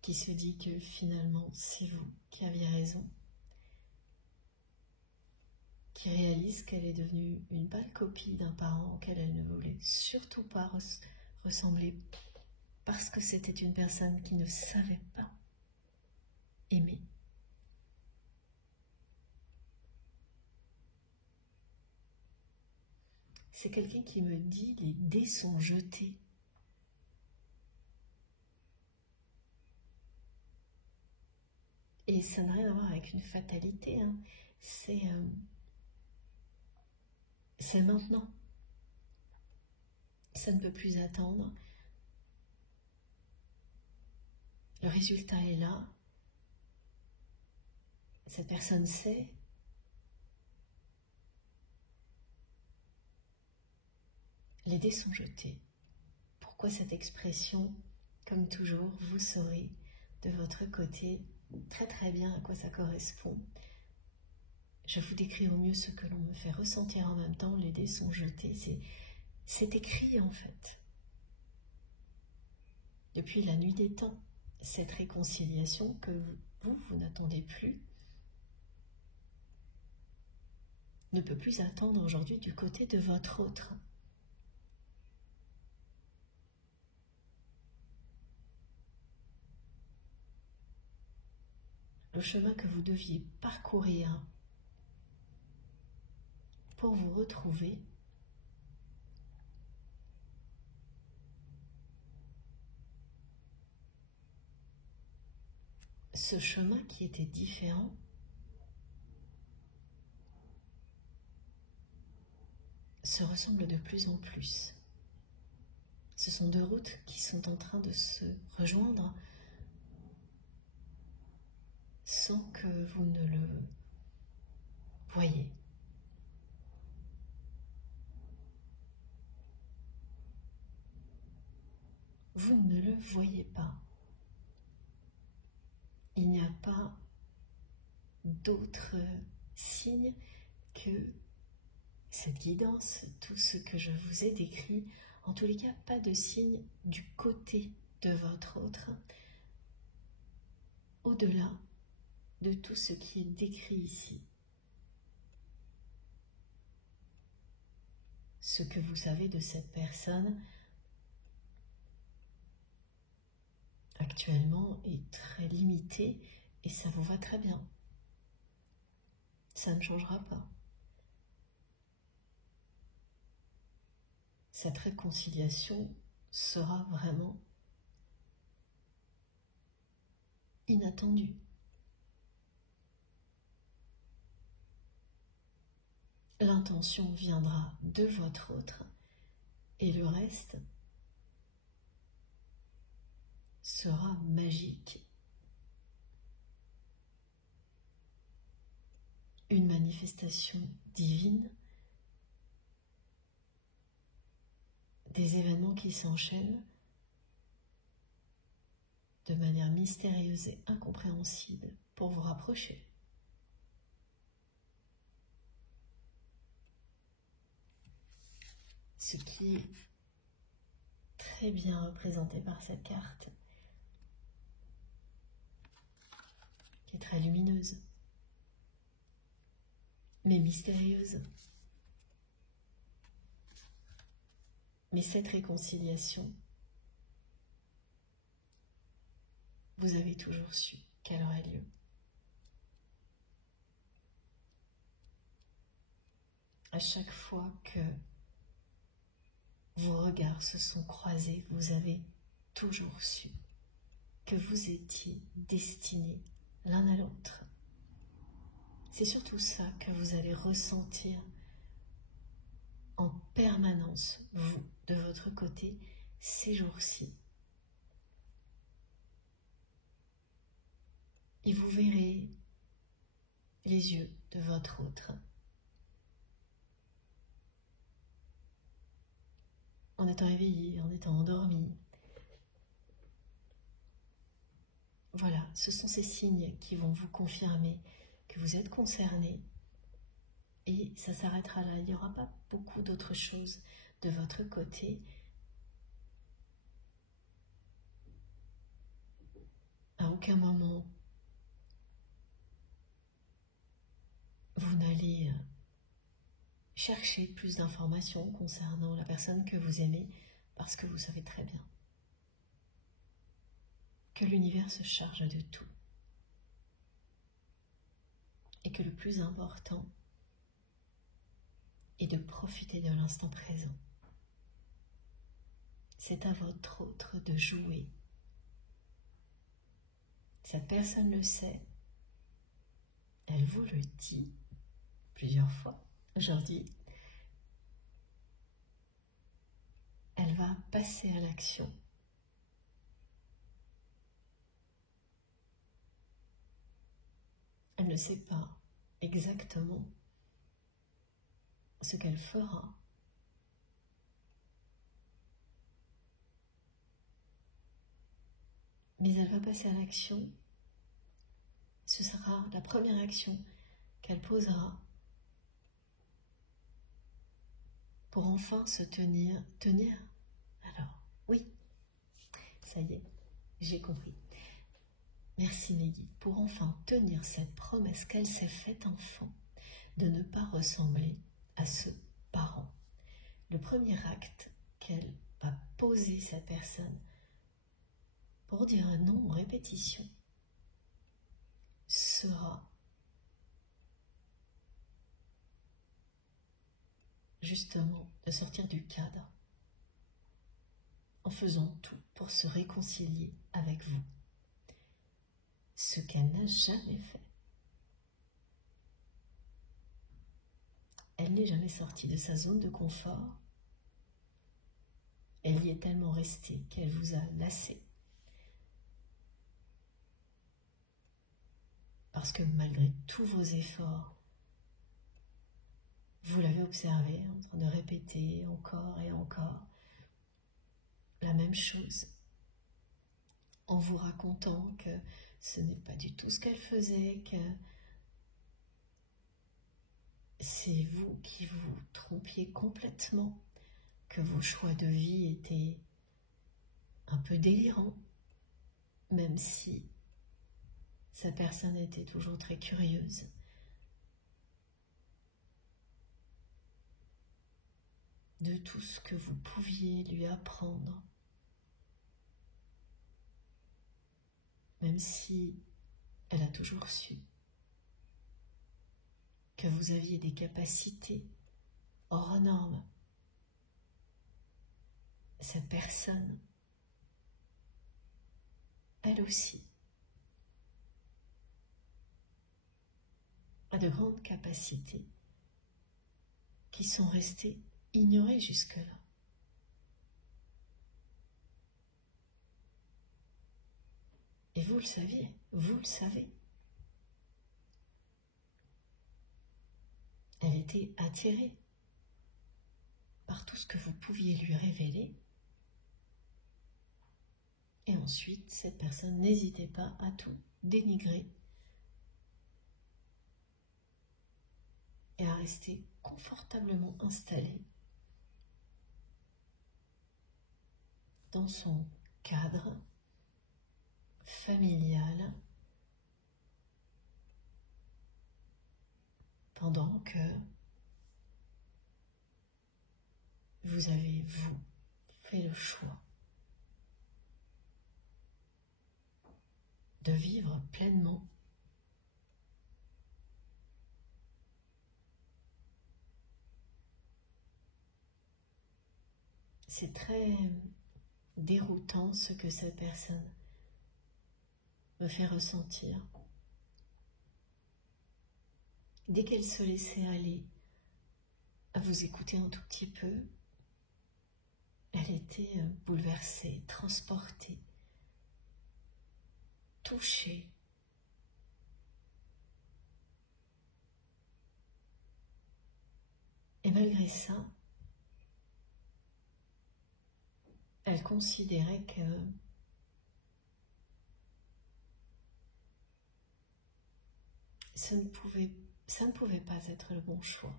Qui se dit que finalement c'est vous qui aviez raison. Qui réalise qu'elle est devenue une pâle copie d'un parent auquel elle ne voulait surtout pas ressembler, parce que c'était une personne qui ne savait pas aimer. C'est quelqu'un qui me dit les dés sont jetés. Et ça n'a rien à voir avec une fatalité, hein. C'est maintenant. Ça ne peut plus attendre. Le résultat est là. Cette personne sait. Les dés sont jetés. Pourquoi cette expression? Comme toujours, vous saurez de votre côté très très bien à quoi ça correspond. Je vous décris au mieux ce que l'on me fait ressentir en même temps. Les dés sont jetés. C'est écrit en fait. Depuis la nuit des temps, cette réconciliation que vous n'attendez plus ne peut plus attendre aujourd'hui du côté de votre autre. Le chemin que vous deviez parcourir pour vous retrouver ce chemin qui était différent se ressemble de plus en plus. Ce sont deux routes qui sont en train de se rejoindre sans que vous ne le voyez. Vous ne le voyez pas. Il n'y a pas d'autre signe que cette guidance, tout ce que je vous ai décrit. En tous les cas, pas de signe du côté de votre autre, au-delà de tout ce qui est décrit ici. Ce que vous savez de cette personne actuellement est très limité et ça vous va très bien. Ça ne changera pas. Cette réconciliation sera vraiment inattendue. L'intention viendra de votre autre et le reste sera magique. Une manifestation divine, des événements qui s'enchaînent de manière mystérieuse et incompréhensible pour vous rapprocher. Ce qui est très bien représenté par cette carte, qui est très lumineuse, mais mystérieuse. Mais cette réconciliation, vous avez toujours su qu'elle aurait lieu. À chaque fois que vos regards se sont croisés, vous avez toujours su que vous étiez destinés l'un à l'autre. C'est surtout ça que vous allez ressentir en permanence, vous, de votre côté, ces jours-ci. Et vous verrez les yeux de votre autre. En étant éveillé, en étant endormi. Voilà, ce sont ces signes qui vont vous confirmer que vous êtes concerné. Et ça s'arrêtera là. Il n'y aura pas beaucoup d'autres choses de votre côté. À aucun moment, vous n'allez chercher plus d'informations concernant la personne que vous aimez, parce que vous savez très bien que l'univers se charge de tout. Et que le plus important est de profiter de l'instant présent. C'est à votre autre de jouer. Cette personne le sait. Elle vous le dit plusieurs fois aujourd'hui. Elle va passer à l'action. Elle ne sait pas exactement ce qu'elle fera. Mais elle va passer à l'action. Ce sera la première action qu'elle posera pour enfin se tenir. Alors, oui, ça y est, j'ai compris. Merci Meggy, pour enfin tenir cette promesse qu'elle s'est faite enfant, de ne pas ressembler à ce parent. Le premier acte qu'elle va poser cette personne pour dire un nom en répétition sera justement de sortir du cadre en faisant tout pour se réconcilier avec vous. Ce qu'elle n'a jamais fait. Elle n'est jamais sortie de sa zone de confort. Elle y est tellement restée qu'elle vous a lassé. Parce que malgré tous vos efforts, vous l'avez observé en train de répéter encore et encore la même chose, en vous racontant que ce n'est pas du tout ce qu'elle faisait, que c'est vous qui vous trompiez complètement, que vos choix de vie étaient un peu délirants, même si sa personne était toujours très curieuse. De tout ce que vous pouviez lui apprendre, même si elle a toujours su que vous aviez des capacités hors normes. Cette personne, elle aussi, a de grandes capacités qui sont restées ignorées jusque-là. Et vous le saviez, vous le savez. Elle était attirée par tout ce que vous pouviez lui révéler. Et ensuite, cette personne n'hésitait pas à tout dénigrer et à rester confortablement installée dans son cadre familial pendant que vous avez, vous, fait le choix de vivre pleinement c'est très déroutant ce que cette personne me fait ressentir. Dès qu'elle se laissait aller à vous écouter un tout petit peu, elle était bouleversée, transportée, touchée. Et malgré ça, elle considérait que ça ne pouvait pas être le bon choix.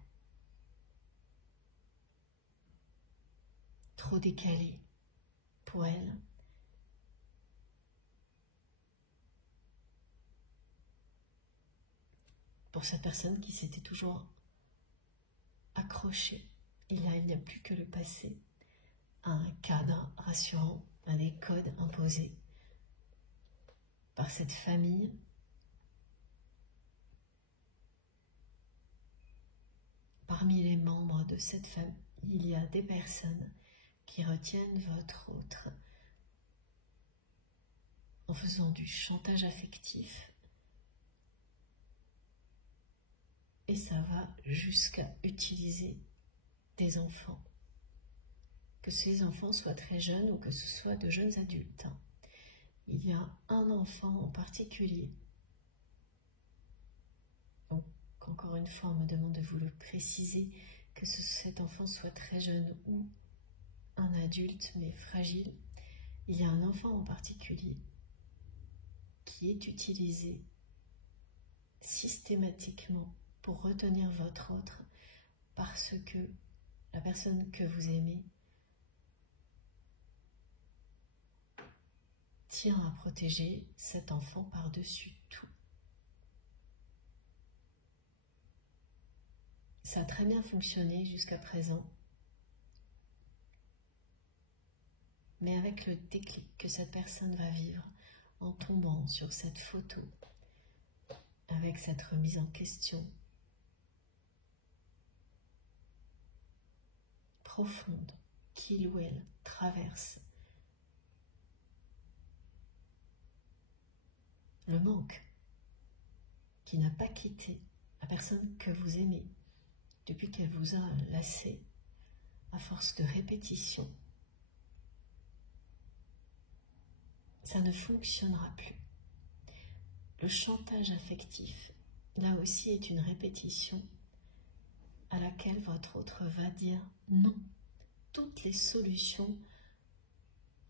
Trop décalé pour elle. Pour cette personne qui s'était toujours accrochée. Et là, il n'y a plus que le passé, à un cadre rassurant, à des codes imposés par cette famille. Parmi les membres de cette famille, il y a des personnes qui retiennent votre autre en faisant du chantage affectif. Et ça va jusqu'à utiliser des enfants. Que ces enfants soient très jeunes ou que ce soit de jeunes adultes. Il y a un enfant en particulier. Donc, encore une fois, on me demande de vous le préciser, que cet enfant soit très jeune ou un adulte, mais fragile. Il y a un enfant en particulier qui est utilisé systématiquement pour retenir votre autre parce que la personne que vous aimez tient à protéger cet enfant par-dessus tout. Ça a très bien fonctionné jusqu'à présent, mais avec le déclic que cette personne va vivre en tombant sur cette photo, avec cette remise en question profonde qu'il ou elle traverse, le manque qui n'a pas quitté la personne que vous aimez depuis qu'elle vous a lassé à force de répétition, ça ne fonctionnera plus. Le chantage affectif, là aussi, est une répétition à laquelle votre autre va dire non. Toutes les solutions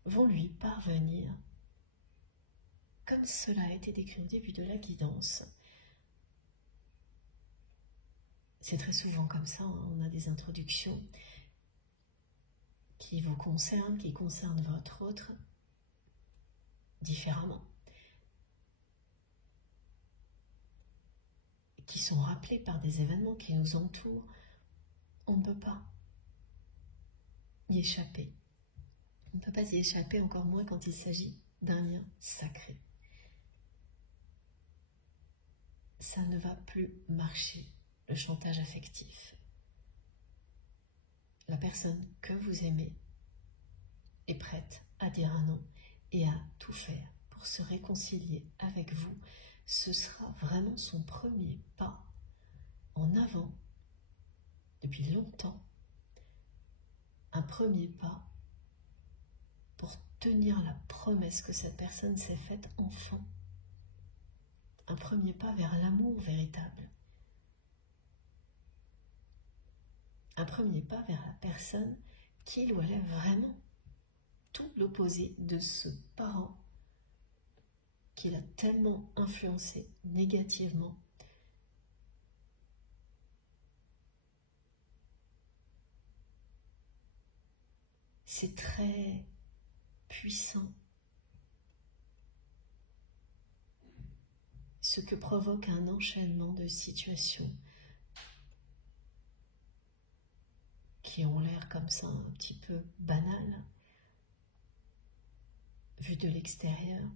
vont lui parvenir, comme cela a été décrit au début de la guidance. C'est très souvent comme ça, hein. On a des introductions qui vous concernent, qui concernent votre autre, différemment, qui sont rappelés par des événements qui nous entourent. On ne peut pas y échapper. On ne peut pas y échapper, encore moins quand il s'agit d'un lien sacré. Ça ne va plus marcher, le chantage affectif. La personne que vous aimez est prête à dire un non et à tout faire pour se réconcilier avec vous. Ce sera vraiment son premier pas en avant depuis longtemps. Un premier pas pour tenir la promesse que cette personne s'est faite enfant. Un premier pas vers l'amour véritable. Un premier pas vers la personne qu'il ou elle est vraiment, tout l'opposé de ce parent qui l'a tellement influencé négativement. C'est très puissant ce que provoque un enchaînement de situations qui ont l'air comme ça un petit peu banales, vues de l'extérieur.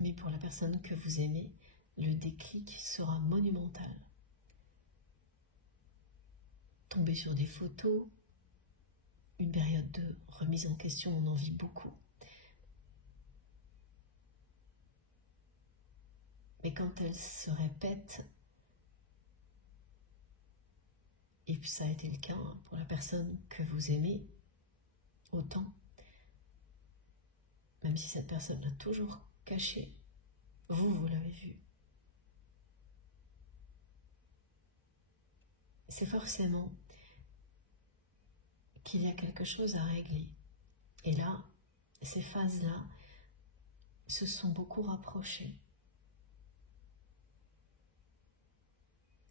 Mais pour la personne que vous aimez, le déclic sera monumental. Tomber sur des photos, une période de remise en question, on en vit beaucoup. Mais quand elle se répète, et puis ça a été le cas pour la personne que vous aimez, autant, même si cette personne l'a toujours caché, vous l'avez vu. C'est forcément qu'il y a quelque chose à régler. Et là, ces phases-là se sont beaucoup rapprochées.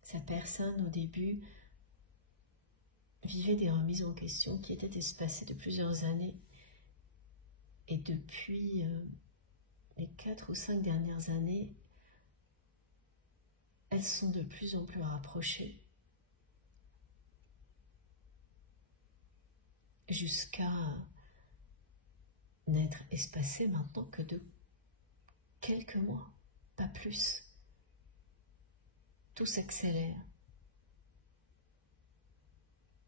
Cette personne, au début, vivait des remises en question qui étaient espacées de plusieurs années. Et depuis les 4 ou 5 dernières années, elles sont de plus en plus rapprochées. Jusqu'à n'être espacées maintenant que de quelques mois, pas plus. Tout s'accélère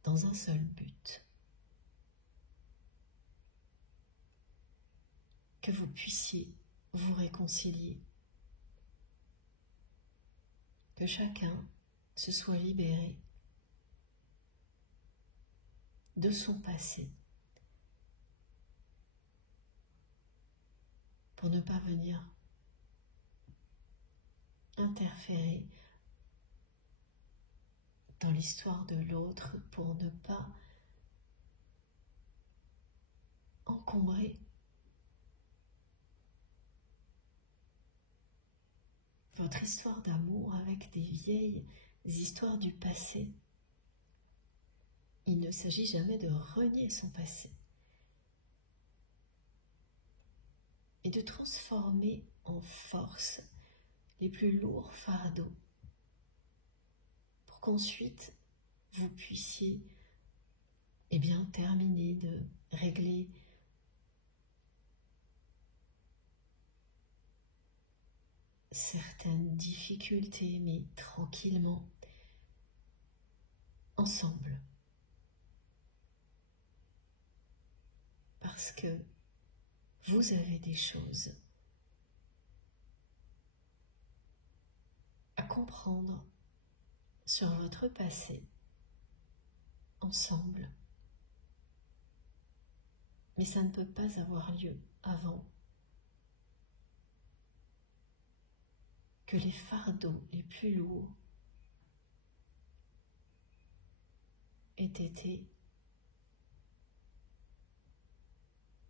dans un seul but. Que vous puissiez vous réconcilier. Que chacun se soit libéré de son passé pour ne pas venir interférer dans l'histoire de l'autre, pour ne pas encombrer votre histoire d'amour avec des vieilles histoires du passé. Il ne s'agit jamais de renier son passé et de transformer en force les plus lourds fardeaux pour qu'ensuite vous puissiez terminer de régler certaines difficultés, mais tranquillement, ensemble. Parce que vous avez des choses à comprendre sur votre passé, ensemble. Mais ça ne peut pas avoir lieu avant que les fardeaux les plus lourds aient été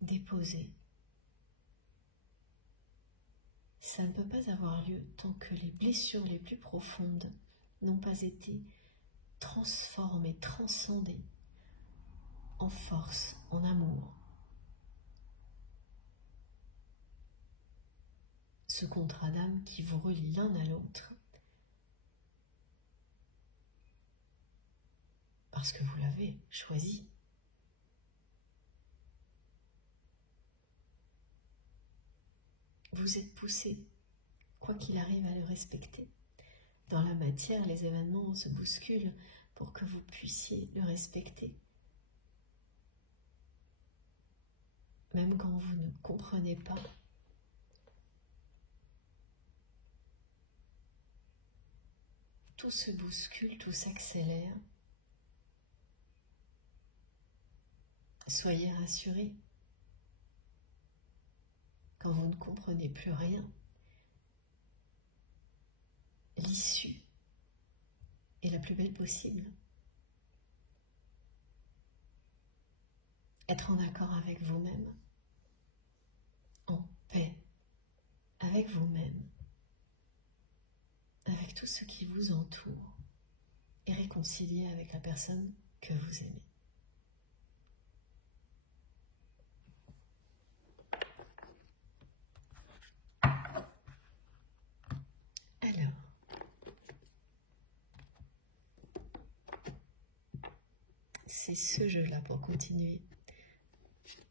déposés. Ça ne peut pas avoir lieu tant que les blessures les plus profondes n'ont pas été transformées, transcendées en force, en amour. Ce contrat d'âme qui vous relie l'un à l'autre, parce que vous l'avez choisi. Vous êtes poussé, quoi qu'il arrive, à le respecter. Dans la matière, les événements se bousculent pour que vous puissiez le respecter. Même quand vous ne comprenez pas, tout se bouscule, tout s'accélère. Soyez rassurés. Quand vous ne comprenez plus rien, l'issue est la plus belle possible. Être en accord avec vous-même, en paix avec vous-même, avec tout ce qui vous entoure, et réconcilié avec la personne que vous aimez. Alors, c'est ce jeu-là pour continuer.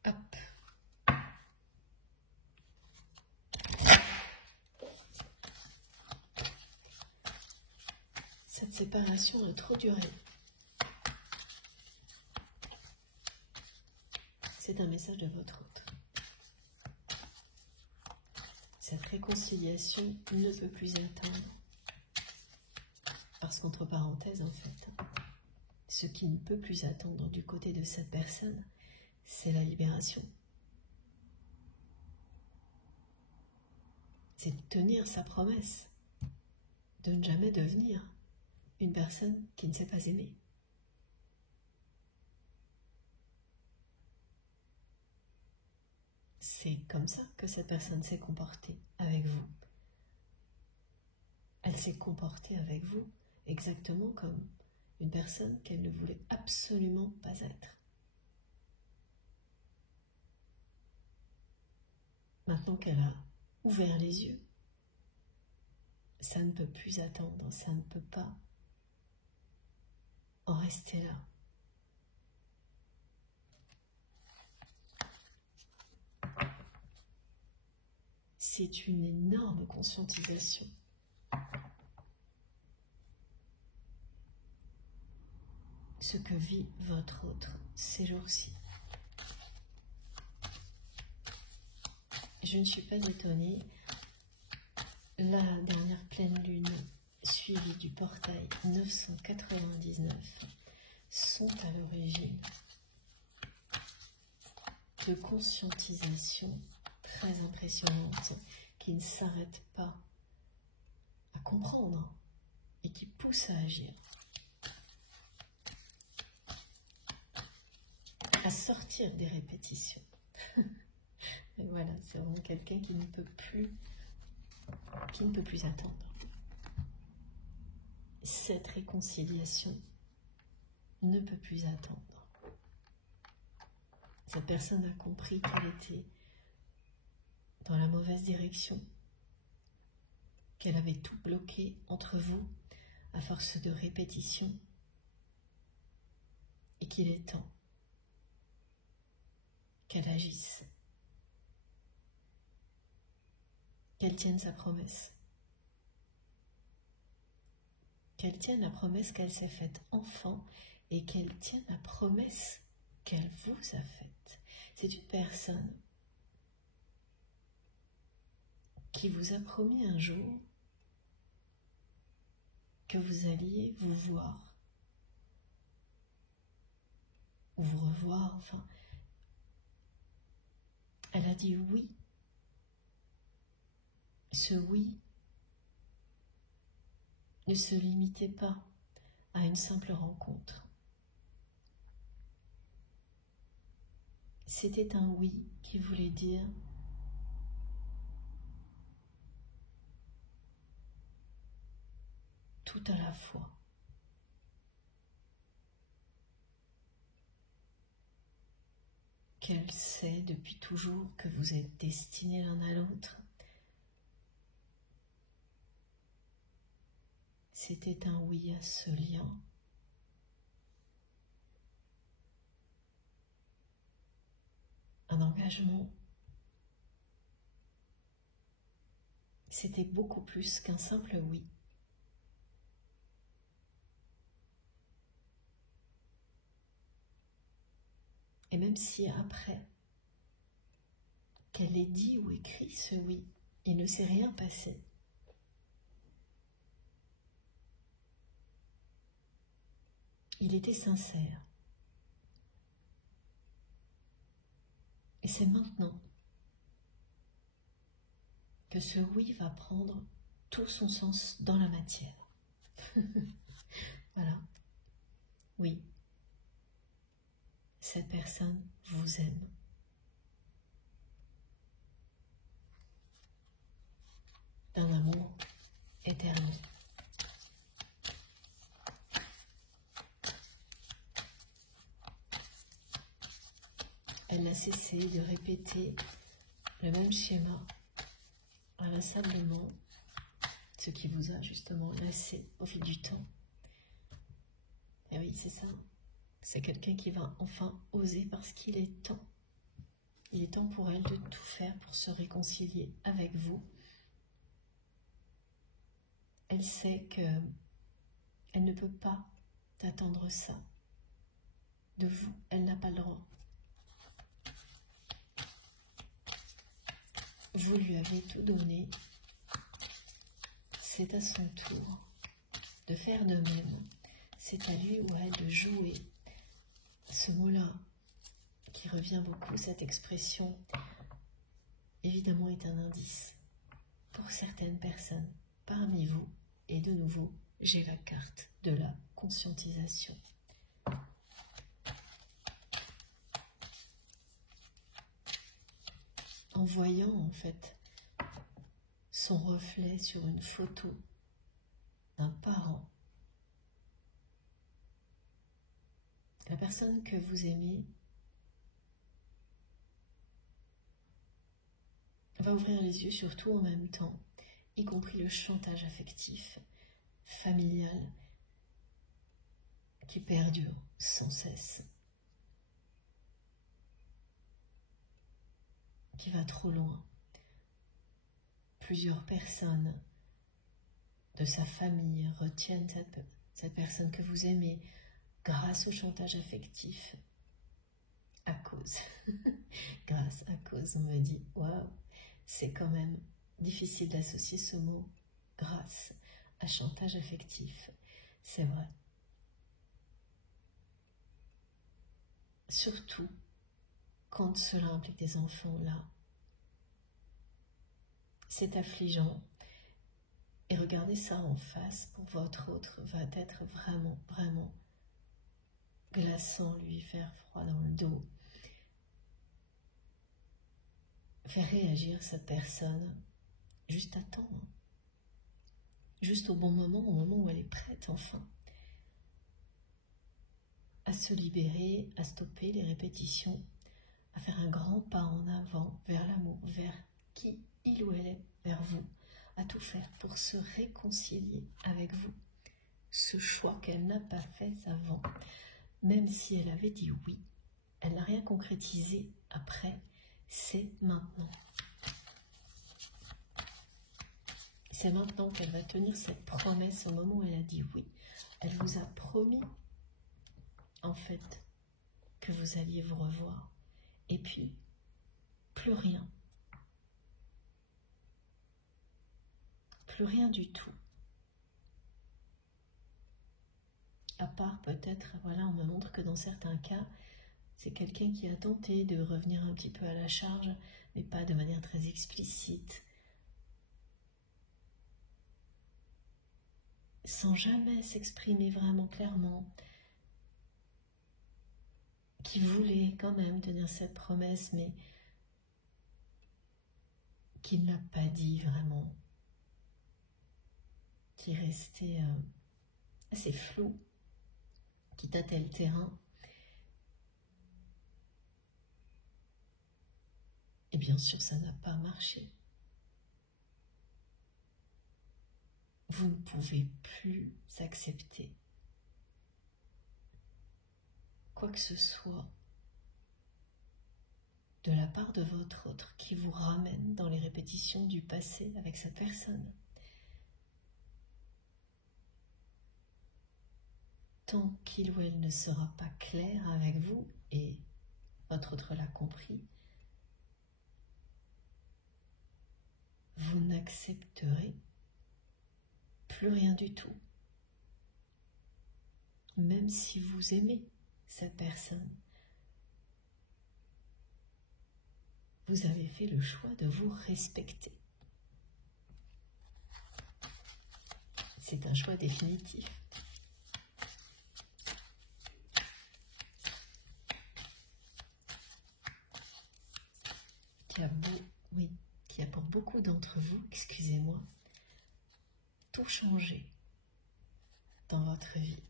Hop. Cette séparation a trop duré. C'est un message de votre hôte. Cette réconciliation ne peut plus attendre. Parce qu'entre parenthèses, en fait, ce qui ne peut plus attendre du côté de cette personne, c'est la libération. C'est de tenir sa promesse de ne jamais devenir une personne qui ne sait pas aimer. C'est comme ça que cette personne s'est comportée avec vous. Elle s'est comportée avec vous exactement comme une personne qu'elle ne voulait absolument pas être. Maintenant qu'elle a ouvert les yeux, ça ne peut plus attendre, ça ne peut pas en rester là. C'est une énorme conscientisation. Ce que vit votre autre ces jours-ci. Je ne suis pas étonnée. La dernière pleine lune, suivie du portail 999, sont à l'origine de conscientisation très impressionnante qui ne s'arrête pas à comprendre et qui pousse à agir, à sortir des répétitions. Et voilà, c'est vraiment quelqu'un qui ne peut plus attendre. Cette réconciliation ne peut plus attendre. Cette personne a compris qu'elle était dans la mauvaise direction, qu'elle avait tout bloqué entre vous à force de répétition et qu'il est temps qu'elle agisse, qu'elle tienne sa promesse, qu'elle tienne la promesse qu'elle s'est faite enfant et qu'elle tienne la promesse qu'elle vous a faite. C'est une personne qui vous a promis un jour que vous alliez vous voir, ou vous revoir, enfin, Elle a dit oui. Ce oui ne se limitait pas à une simple rencontre. C'était un oui qui voulait dire tout à la fois. Qu'elle sait depuis toujours que vous êtes destinés l'un à l'autre. C'était un oui à ce lien. Un engagement. C'était beaucoup plus qu'un simple oui. Et même si après qu'elle ait dit ou écrit ce oui, il ne s'est rien passé. Il était sincère. Et c'est maintenant que ce oui va prendre tout son sens dans la matière. Voilà. Oui. Cette personne vous aime. D'un amour éternel. Elle n'a cessé de répéter le même schéma inlassablement, ce qui vous a justement lassé au fil du temps. Et oui, c'est ça. C'est quelqu'un qui va enfin oser parce qu'il est temps. Il est temps pour elle de tout faire pour se réconcilier avec vous. Elle sait qu'elle ne peut pas attendre ça de vous. Elle n'a pas le droit. Vous lui avez tout donné. C'est à son tour de faire de même. C'est à lui ou à elle de jouer. Ce mot-là, qui revient beaucoup, cette expression, évidemment est un indice pour certaines personnes parmi vous. Et de nouveau, j'ai la carte de la conscientisation. En voyant en fait son reflet sur une photo d'un parent, la personne que vous aimez va ouvrir les yeux sur tout en même temps, y compris le chantage affectif, familial, qui perdure sans cesse, qui va trop loin. Plusieurs personnes de sa famille retiennent cette personne que vous aimez grâce au chantage affectif, à cause, grâce à cause, on me dit, waouh, c'est quand même difficile d'associer ce mot, grâce à chantage affectif, c'est vrai. Surtout quand cela implique des enfants, là, c'est affligeant. Et regardez ça en face pour votre autre va être vraiment, vraiment glaçant, lui faire froid dans le dos. Faire réagir cette personne juste à temps, hein. Juste au bon moment, au moment où elle est prête enfin à se libérer, à stopper les répétitions, à faire un grand pas en avant vers l'amour, vers qui il ou elle est, vers vous, à tout faire pour se réconcilier avec vous. Ce choix qu'elle n'a pas fait avant, même si elle avait dit oui, elle n'a rien concrétisé après, c'est maintenant. C'est maintenant qu'elle va tenir cette promesse au moment où elle a dit oui. Elle vous a promis, en fait, que vous alliez vous revoir. Et puis, plus rien. Plus rien du tout. À part peut-être, voilà, on me montre que dans certains cas, C'est quelqu'un qui a tenté de revenir un petit peu à la charge, mais pas de manière très explicite, sans jamais s'exprimer vraiment clairement, qui voulait quand même tenir cette promesse, mais qui ne l'a pas dit vraiment, qui restait assez flou, qui tâtait le terrain. Et bien sûr, ça n'a pas marché. Vous ne pouvez plus accepter quoi que ce soit de la part de votre autre qui vous ramène dans les répétitions du passé avec cette personne. Tant qu'il ou elle ne sera pas clair avec vous, et votre autre l'a compris, vous n'accepterez plus rien du tout. Même si vous aimez cette personne, vous avez fait le choix de vous respecter. C'est un choix définitif. Qui a pour beaucoup d'entre vous, excusez-moi, tout changé dans votre vie.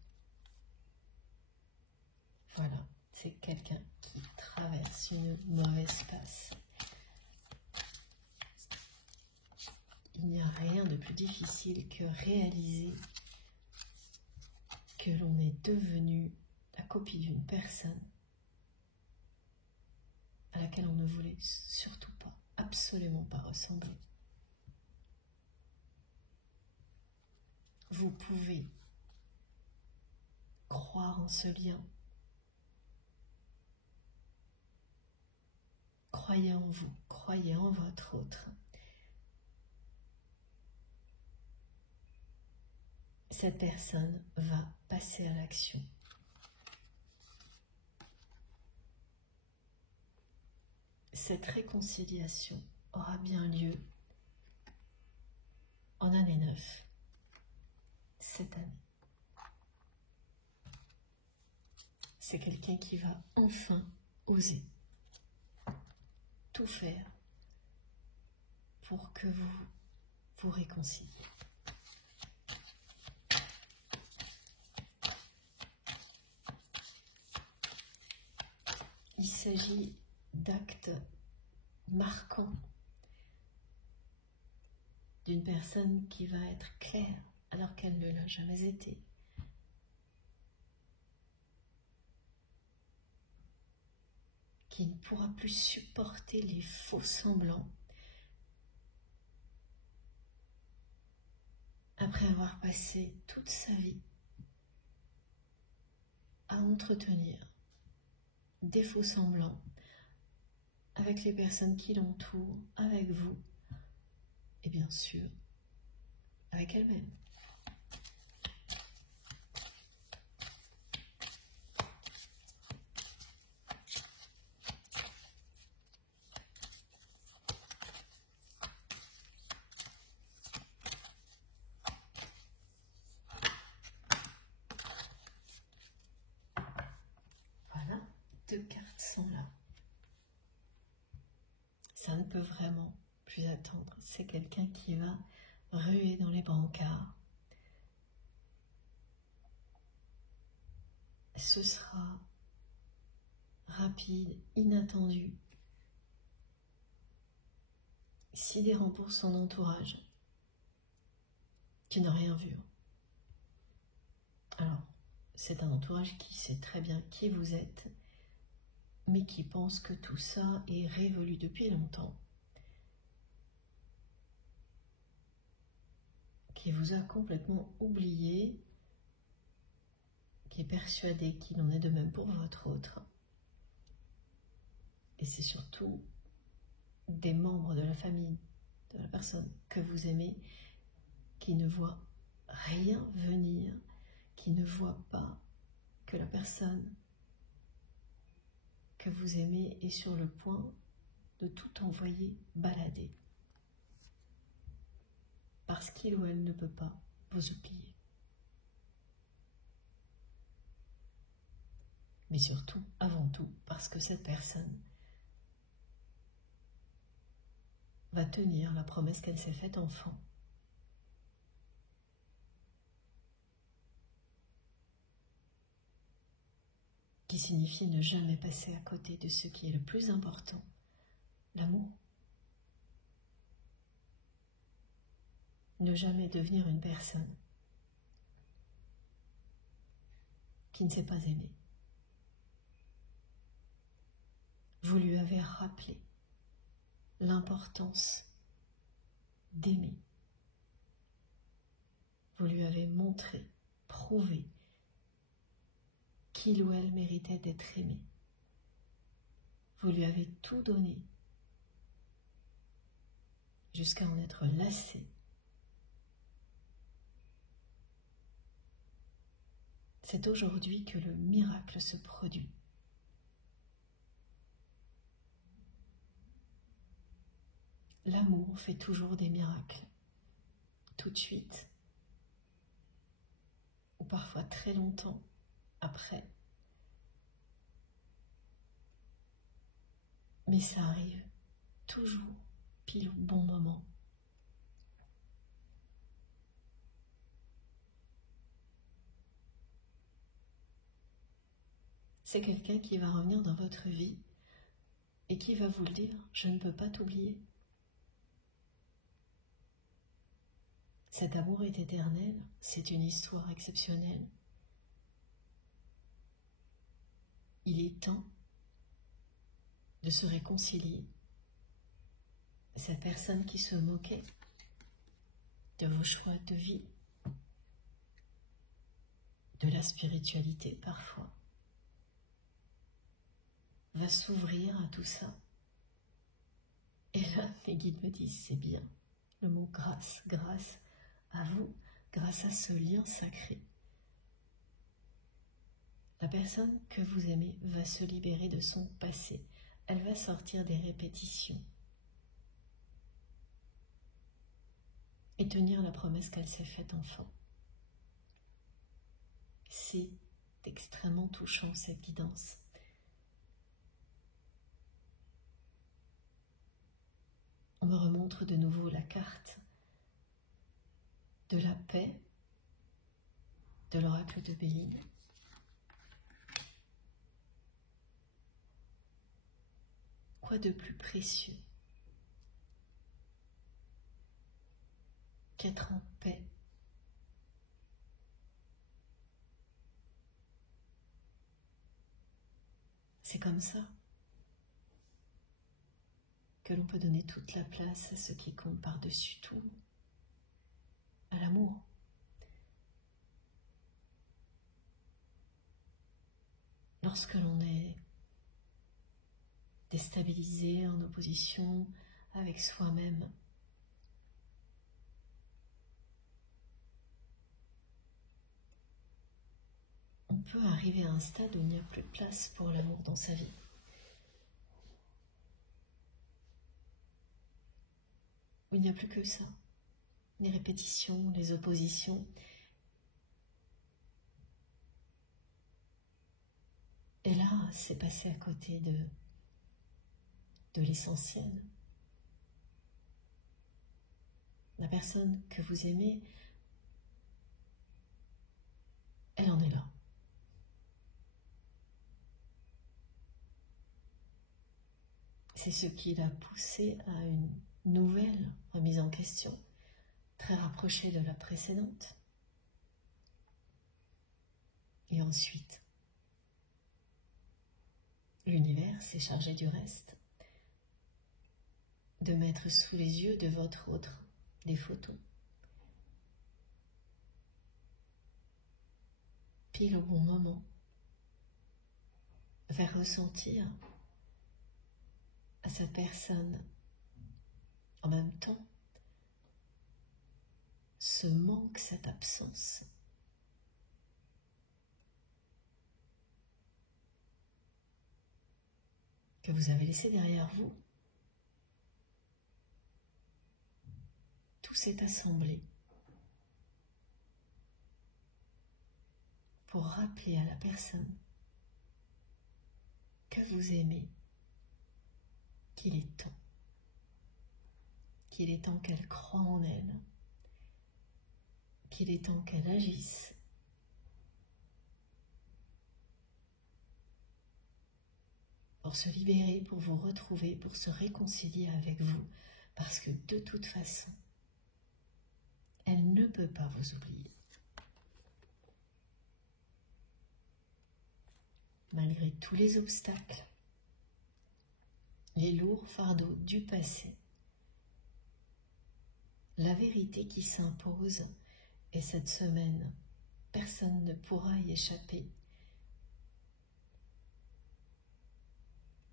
Voilà, c'est quelqu'un qui traverse une mauvaise passe. Il n'y a rien de plus difficile que réaliser que l'on est devenu la copie d'une personne à laquelle on ne voulait surtout pas, absolument pas ressembler. Vous pouvez croire en ce lien. Croyez en vous, croyez en votre autre. Cette personne va passer à l'action. Cette réconciliation aura bien lieu en année 9, cette année. C'est quelqu'un qui va enfin oser tout faire pour que vous vous réconciliez. Il s'agit d'actes marquants d'une personne qui va être claire alors qu'elle ne l'a jamais été. Qui ne pourra plus supporter les faux semblants après avoir passé toute sa vie à entretenir des faux semblants avec les personnes qui l'entourent, avec vous et bien sûr avec elle-même. Voilà, 2 cartes sont là. Ça ne peut vraiment plus attendre. C'est quelqu'un qui va ruer dans les brancards. Ce sera rapide, inattendu, sidérant pour son entourage, qui n'a rien vu. Alors, c'est un entourage qui sait très bien qui vous êtes, mais qui pense que tout ça est révolu depuis longtemps, qui vous a complètement oublié, qui est persuadé qu'il en est de même pour votre autre. Et c'est surtout des membres de la famille, de la personne que vous aimez, qui ne voient rien venir, qui ne voient pas que la personne que vous aimez est sur le point de tout envoyer balader, parce qu'il ou elle ne peut pas vous oublier. Mais surtout, avant tout, parce que cette personne va tenir la promesse qu'elle s'est faite enfant. Qui signifie ne jamais passer à côté de ce qui est le plus important, l'amour. Ne jamais devenir une personne qui ne sait pas aimer. Vous lui avez rappelé l'importance d'aimer. Vous lui avez montré, prouvé qu'il ou elle méritait d'être aimé. Vous lui avez tout donné jusqu'à en être lassé. C'est aujourd'hui que le miracle se produit. L'amour fait toujours des miracles, tout de suite, ou parfois très longtemps après. Mais ça arrive toujours pile au bon moment. C'est quelqu'un qui va revenir dans votre vie et qui va vous le dire, je ne peux pas t'oublier. Cet amour est éternel, c'est une histoire exceptionnelle. Il est temps de se réconcilier. Cette personne qui se moquait de vos choix de vie, de la spiritualité parfois, va s'ouvrir à tout ça. Et là, les guides me disent, c'est bien. Le mot grâce, grâce à vous, grâce à ce lien sacré. La personne que vous aimez va se libérer de son passé. Elle va sortir des répétitions et tenir la promesse qu'elle s'est faite enfant. C'est extrêmement touchant, cette guidance. On me remontre de nouveau la carte de la paix de l'oracle de Béline. Quoi de plus précieux qu'être en paix? C'est comme ça que l'on peut donner toute la place à ce qui compte par-dessus tout, à l'amour. Lorsque l'on est déstabilisé, en opposition avec soi-même, on peut arriver à un stade où il n'y a plus de place pour l'amour dans sa vie. Où il n'y a plus que ça. Les répétitions, les oppositions. Et là, c'est passé à côté de l'essentiel. La personne que vous aimez, elle en est là. C'est ce qui l'a poussé à une nouvelle remise en question, très rapprochée de la précédente. Et ensuite, l'univers s'est chargé du reste, de mettre sous les yeux de votre autre des photos. Pile au bon moment, faire ressentir à cette personne en même temps ce manque, cette absence. que vous avez laissé derrière vous, tout s'est assemblé pour rappeler à la personne que vous aimez qu'il est temps qu'elle croie en elle, qu'il est temps qu'elle agisse pour se libérer, pour vous retrouver, pour se réconcilier avec vous, parce que de toute façon, elle ne peut pas vous oublier. Malgré tous les obstacles, les lourds fardeaux du passé, la vérité qui s'impose, et cette semaine, personne ne pourra y échapper,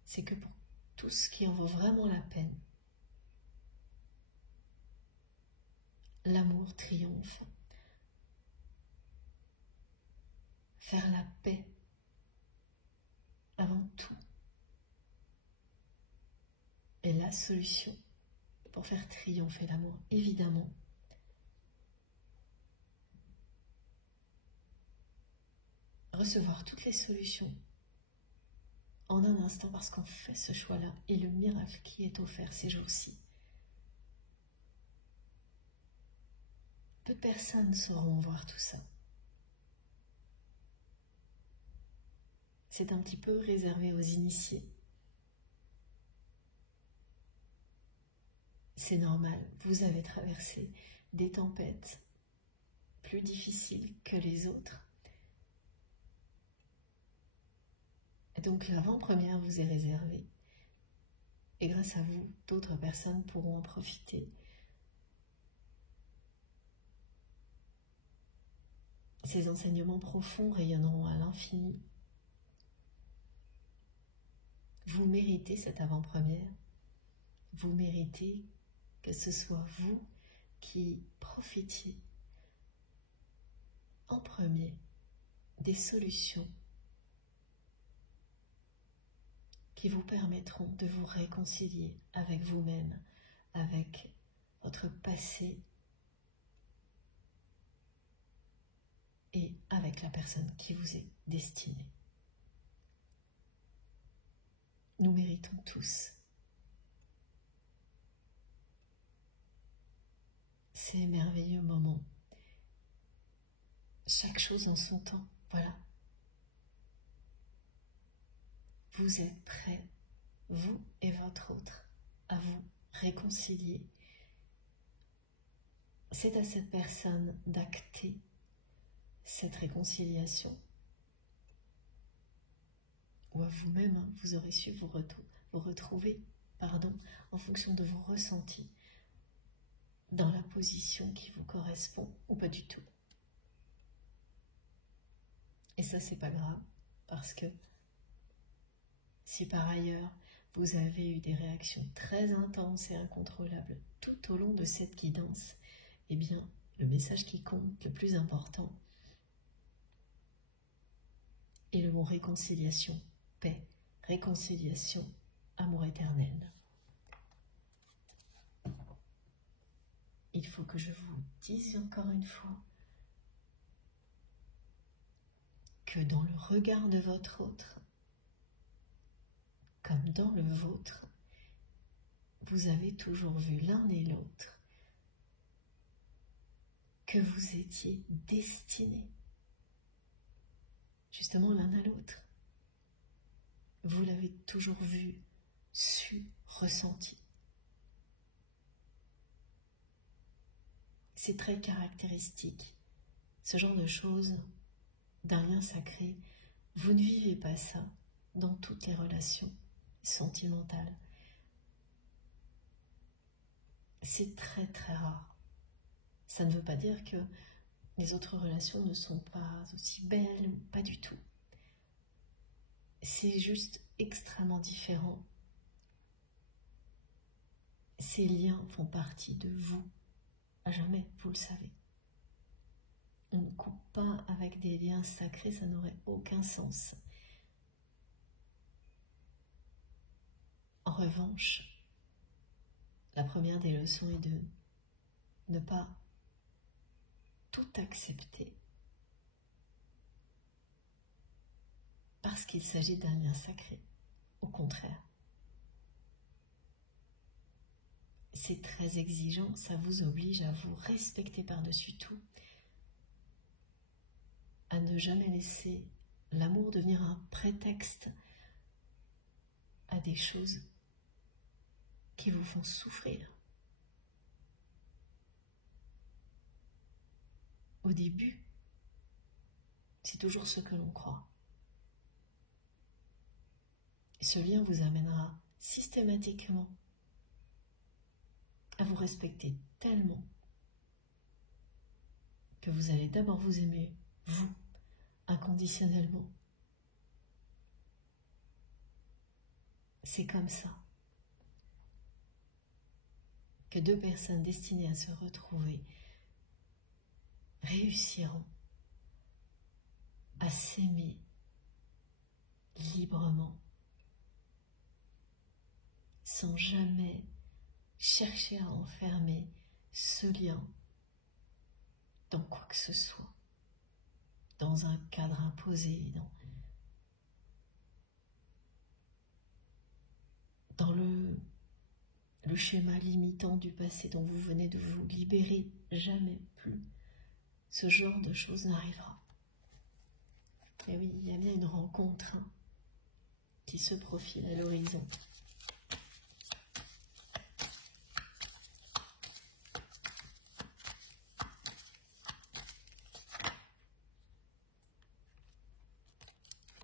c'est que pour tout ce qui en vaut vraiment la peine, l'amour triomphe. Faire la paix avant tout est la solution pour faire triompher l'amour. Évidemment, recevoir toutes les solutions en un instant parce qu'on fait ce choix-là et le miracle qui est offert ces jours-ci. Peu de personnes sauront voir tout ça. C'est un petit peu réservé aux initiés. C'est normal, vous avez traversé des tempêtes plus difficiles que les autres. Et donc l'avant-première vous est réservée. Et grâce à vous, d'autres personnes pourront en profiter. Ces enseignements profonds rayonneront à l'infini. Vous méritez cette avant-première. Vous méritez que ce soit vous qui profitiez en premier des solutions qui vous permettront de vous réconcilier avec vous-même, avec votre passé et avec la personne qui vous est destinée. Nous méritons tous ces merveilleux moments. Chaque chose en son temps, voilà. Vous êtes prêts, vous et votre autre, à vous réconcilier. C'est à cette personne d'acter cette réconciliation. Ou à vous-même, hein, vous aurez su vous retrouver en fonction de vos ressentis, dans la position qui vous correspond ou pas du tout. Et ça, c'est pas grave, parce que si par ailleurs vous avez eu des réactions très intenses et incontrôlables tout au long de cette guidance, eh bien, le message qui compte, le plus important, est le mot réconciliation, paix, réconciliation, amour éternel. Il faut que je vous dise encore une fois que dans le regard de votre autre, comme dans le vôtre, vous avez toujours vu l'un et l'autre, que vous étiez destinés justement l'un à l'autre. Vous l'avez toujours vu, su, ressenti. C'est très caractéristique, ce genre de choses d'un lien sacré. Vous ne vivez pas ça dans toutes les relations sentimentales. C'est très très rare. Ça ne veut pas dire que les autres relations ne sont pas aussi belles, pas du tout. C'est juste extrêmement différent. Ces liens font partie de vous, à jamais, vous le savez. On ne coupe pas avec des liens sacrés, ça n'aurait aucun sens. En revanche, la première des leçons est de ne pas tout accepter parce qu'il s'agit d'un lien sacré. Au contraire, c'est très exigeant, ça vous oblige à vous respecter par-dessus tout, à ne jamais laisser l'amour devenir un prétexte à des choses qui vous font souffrir. Au début, c'est toujours ce que l'on croit. Ce lien vous amènera systématiquement à vous respecter tellement que vous allez d'abord vous aimer, vous, inconditionnellement. C'est comme ça que deux personnes destinées à se retrouver réussiront à s'aimer librement, sans jamais chercher à enfermer ce lien dans quoi que ce soit, dans un cadre imposé, dans le schéma limitant du passé dont vous venez de vous libérer. Jamais plus ce genre de choses n'arrivera. Et oui, il y a bien une rencontre qui se profile à l'horizon.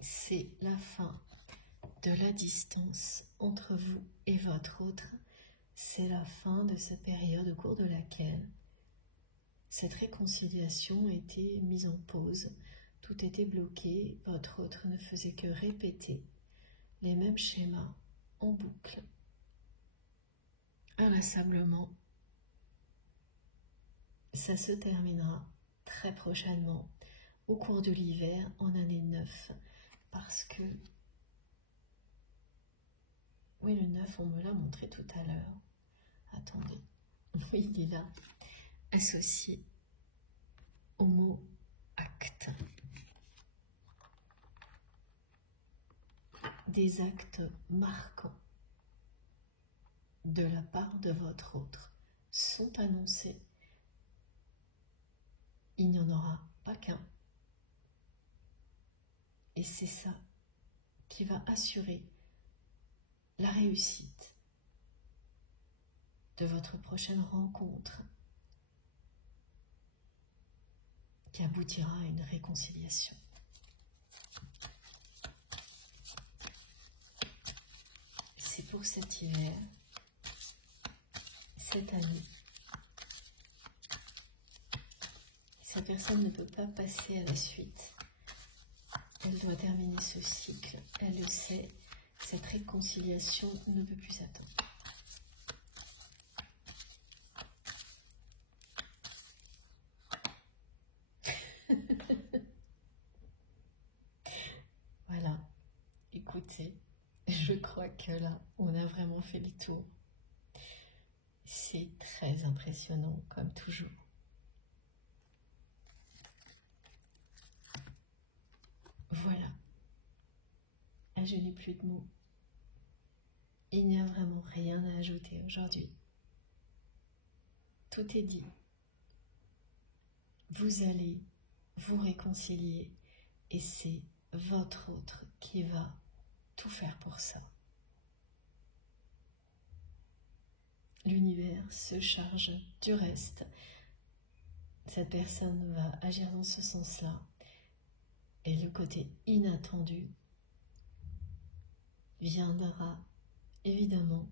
C'est la fin de la distance entre vous et votre autre. C'est la fin de cette période au cours de laquelle cette réconciliation a été mise en pause. Tout était bloqué, votre autre ne faisait que répéter les mêmes schémas en boucle, inlassablement. Ça se terminera très prochainement, au cours de l'hiver, en année 9, parce que, oui, le 9, on me l'a montré tout à l'heure. Attendez, oui, il est là, associé au mot acte. Des actes marquants de la part de votre autre sont annoncés. Il n'y en aura pas qu'un. Et c'est ça qui va assurer la réussite de votre prochaine rencontre, qui aboutira à une réconciliation. C'est pour cet hiver, cette année. Cette personne ne peut pas passer à la suite. Elle doit terminer ce cycle. Elle le sait. Cette réconciliation ne peut plus attendre. Voilà. Écoutez, je crois que là, on a vraiment fait le tour. C'est très impressionnant, comme toujours. Voilà. Ah, je n'ai plus de mots. Il n'y a vraiment rien à ajouter aujourd'hui. Tout est dit. Vous allez vous réconcilier et c'est votre autre qui va tout faire pour ça. L'univers se charge du reste. Cette personne va agir dans ce sens-là. Et le côté inattendu viendra évidemment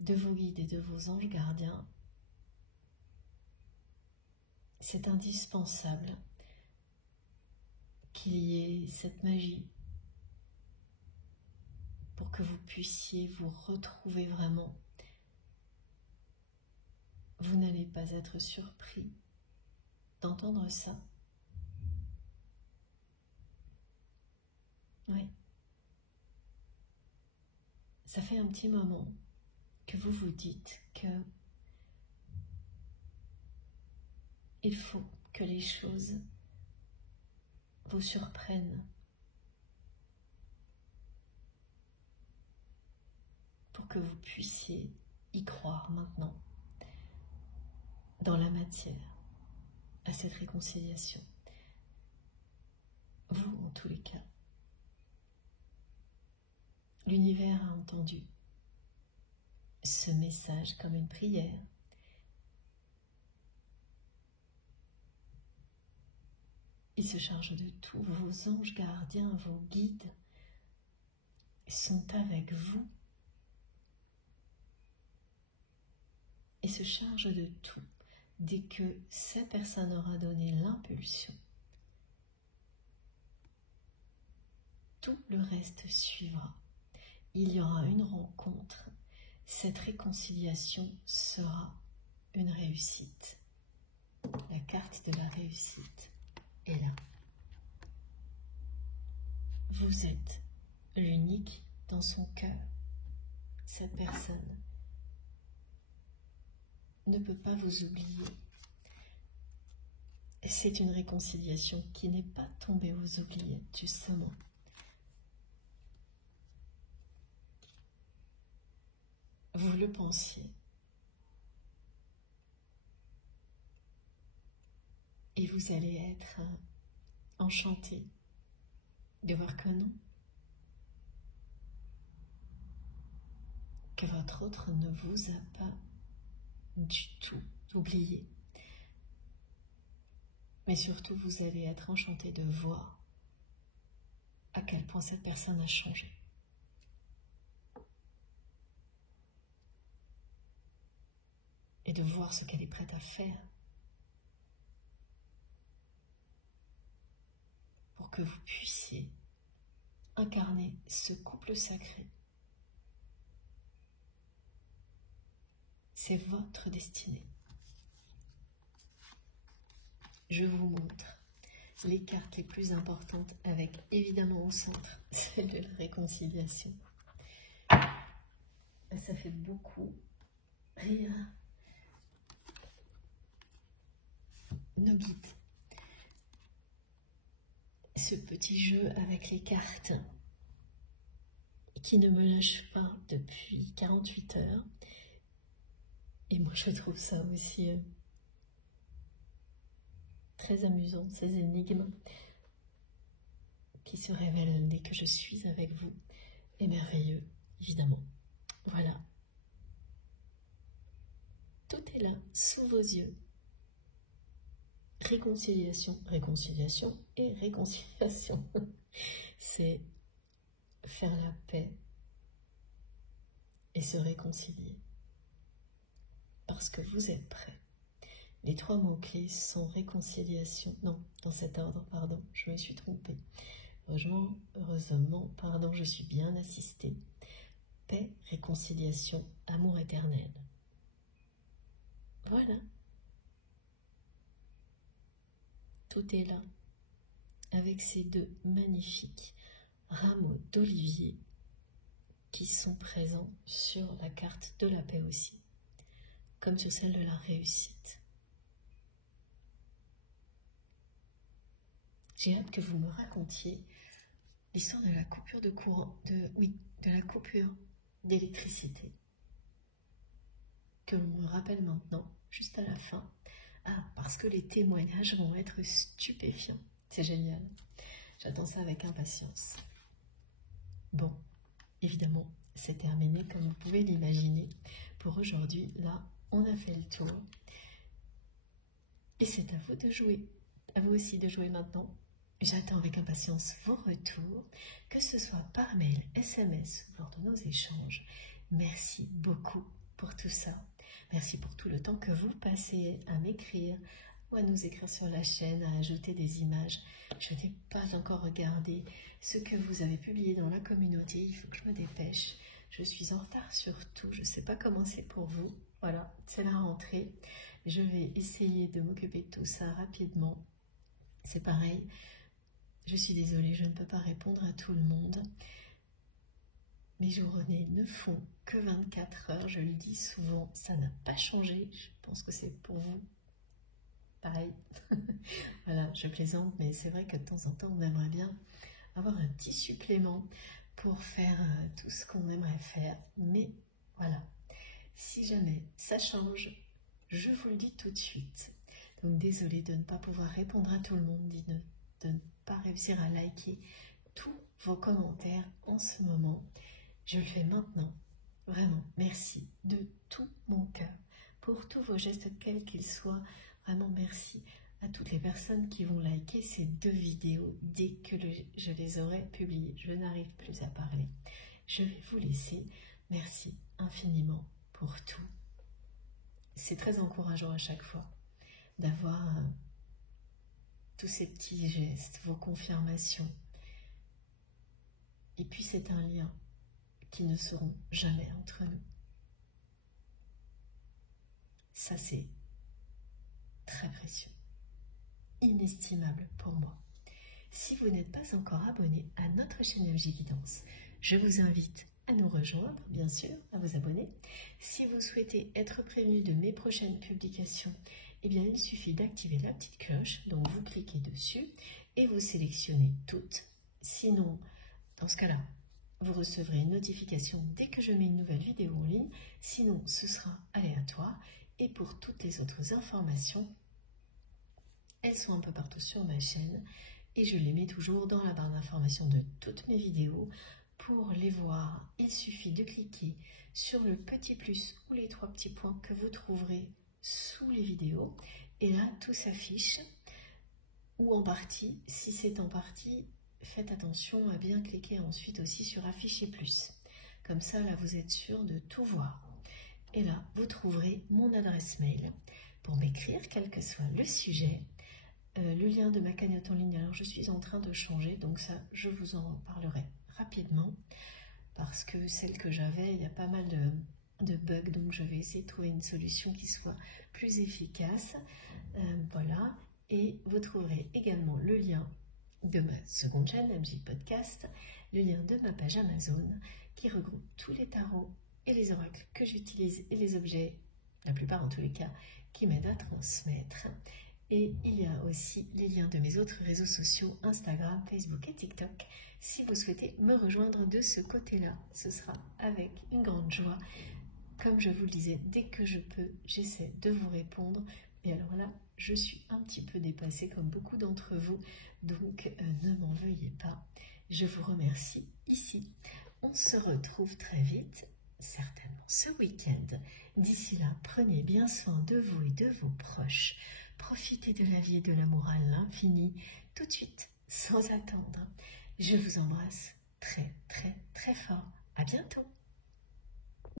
de vos guides et de vos anges gardiens. C'est indispensable qu'il y ait cette magie pour que vous puissiez vous retrouver vraiment. Vous n'allez pas être surpris d'entendre ça. Oui. ça fait un petit moment que vous vous dites que il faut que les choses vous surprennent pour que vous puissiez y croire maintenant dans la matière à cette réconciliation. Vous, en tous les cas, l'univers a entendu ce message comme une prière. Il se charge de tout. Vos anges gardiens, vos guides sont avec vous et se chargent de tout. Dès que cette personne aura donné l'impulsion, tout le reste suivra. Il y aura une rencontre. Cette réconciliation sera une réussite. La carte de la réussite est là. Vous êtes l'unique dans son cœur. Cette personne ne peut pas vous oublier. C'est une réconciliation qui n'est pas tombée aux oubliettes, justement. Vous le pensiez. Et vous allez être enchanté de voir que non. Que votre autre ne vous a pas du tout oublié. Mais surtout, vous allez être enchanté de voir à quel point cette personne a changé. Et de voir ce qu'elle est prête à faire pour que vous puissiez incarner ce couple sacré. C'est votre destinée. Je vous montre les cartes les plus importantes avec évidemment au centre celle de la réconciliation. Ça fait beaucoup rire nos guides. Ce petit jeu avec les cartes qui ne me lâche pas depuis 48 heures. Et moi je trouve ça aussi très amusant, ces énigmes qui se révèlent dès que je suis avec vous. Et merveilleux, évidemment. Voilà. Tout est là, sous vos yeux. Réconciliation, réconciliation et réconciliation. C'est faire la paix et se réconcilier. Parce que vous êtes prêts. Les 3 mots-clés sont réconciliation. Non, dans cet ordre, pardon, je me suis trompée. Heureusement, pardon, je suis bien assistée. Paix, réconciliation, amour éternel. Voilà. Tout est là, avec ces 2 magnifiques rameaux d'olivier qui sont présents sur la carte de la paix aussi, comme sur celle de la réussite. J'ai hâte que vous me racontiez l'histoire de la coupure de courant, de la coupure d'électricité, que l'on me rappelle maintenant, juste à la fin. Ah, parce que les témoignages vont être stupéfiants. C'est génial. J'attends ça avec impatience. Bon, évidemment, c'est terminé comme vous pouvez l'imaginer. Pour aujourd'hui, là, on a fait le tour. Et c'est à vous de jouer. À vous aussi de jouer maintenant. J'attends avec impatience vos retours, que ce soit par mail, SMS, lors de nos échanges. Merci beaucoup pour tout ça. Merci pour tout le temps que vous passez à m'écrire ou à nous écrire sur la chaîne, à ajouter des images. Je n'ai pas encore regardé ce que vous avez publié dans la communauté. Il faut que je me dépêche. Je suis en retard sur tout. Je ne sais pas comment c'est pour vous. Voilà, c'est la rentrée. Je vais essayer de m'occuper de tout ça rapidement. C'est pareil. Je suis désolée, je ne peux pas répondre à tout le monde. mes journées ne font que 24 heures, je le dis souvent, ça n'a pas changé, je pense que c'est pour vous pareil. Voilà, je plaisante, mais c'est vrai que de temps en temps, on aimerait bien avoir un petit supplément pour faire tout ce qu'on aimerait faire. Mais voilà, si jamais ça change, je vous le dis tout de suite. Donc désolée de ne pas pouvoir répondre à tout le monde, de ne pas réussir à liker tous vos commentaires en ce moment. Je le fais maintenant. Vraiment, merci de tout mon cœur pour tous vos gestes, quels qu'ils soient. Vraiment merci à toutes les personnes qui vont liker ces 2 vidéos dès que je les aurai publiées. Je n'arrive plus à parler. Je vais vous laisser. Merci infiniment pour tout. C'est très encourageant à chaque fois d'avoir tous ces petits gestes, vos confirmations. Et puis c'est un lien qui ne seront jamais entre nous. Ça c'est très précieux, inestimable pour moi. Si vous n'êtes pas encore abonné à notre chaîne FG Guidance, je vous invite à nous rejoindre, bien sûr, à vous abonner. Si vous souhaitez être prévenu de mes prochaines publications, eh bien, il suffit d'activer la petite cloche, donc vous cliquez dessus et vous sélectionnez toutes. Sinon, dans ce cas-là, vous recevrez une notification dès que je mets une nouvelle vidéo en ligne. Sinon, ce sera aléatoire. Et pour toutes les autres informations, elles sont un peu partout sur ma chaîne et je les mets toujours dans la barre d'information de toutes mes vidéos. Pour les voir, il suffit de cliquer sur le petit plus ou les 3 petits points que vous trouverez sous les vidéos. Et là, tout s'affiche, ou en partie. Si c'est en partie, faites attention à bien cliquer ensuite aussi sur afficher plus. Comme ça, là, vous êtes sûr de tout voir. Et là, vous trouverez mon adresse mail pour m'écrire, quel que soit le sujet. Le lien de ma cagnotte en ligne, alors je suis en train de changer, donc ça, je vous en parlerai rapidement, parce que celle que j'avais, il y a pas mal de bugs, donc je vais essayer de trouver une solution qui soit plus efficace. Voilà, et vous trouverez également le lien de ma seconde chaîne, MJ Podcast, le lien de ma page Amazon, qui regroupe tous les tarots et les oracles que j'utilise et les objets, la plupart en tous les cas, qui m'aident à transmettre. Et il y a aussi les liens de mes autres réseaux sociaux, Instagram, Facebook et TikTok. Si vous souhaitez me rejoindre de ce côté-là, ce sera avec une grande joie. Comme je vous le disais, dès que je peux, j'essaie de vous répondre. Et alors là, je suis un petit peu dépassée comme beaucoup d'entre vous, donc ne m'en veuillez pas. Je vous remercie ici. On se retrouve très vite, certainement ce week-end. D'ici là, prenez bien soin de vous et de vos proches. Profitez de la vie et de l'amour à l'infini, tout de suite, sans attendre. Je vous embrasse très, très, très fort. À bientôt.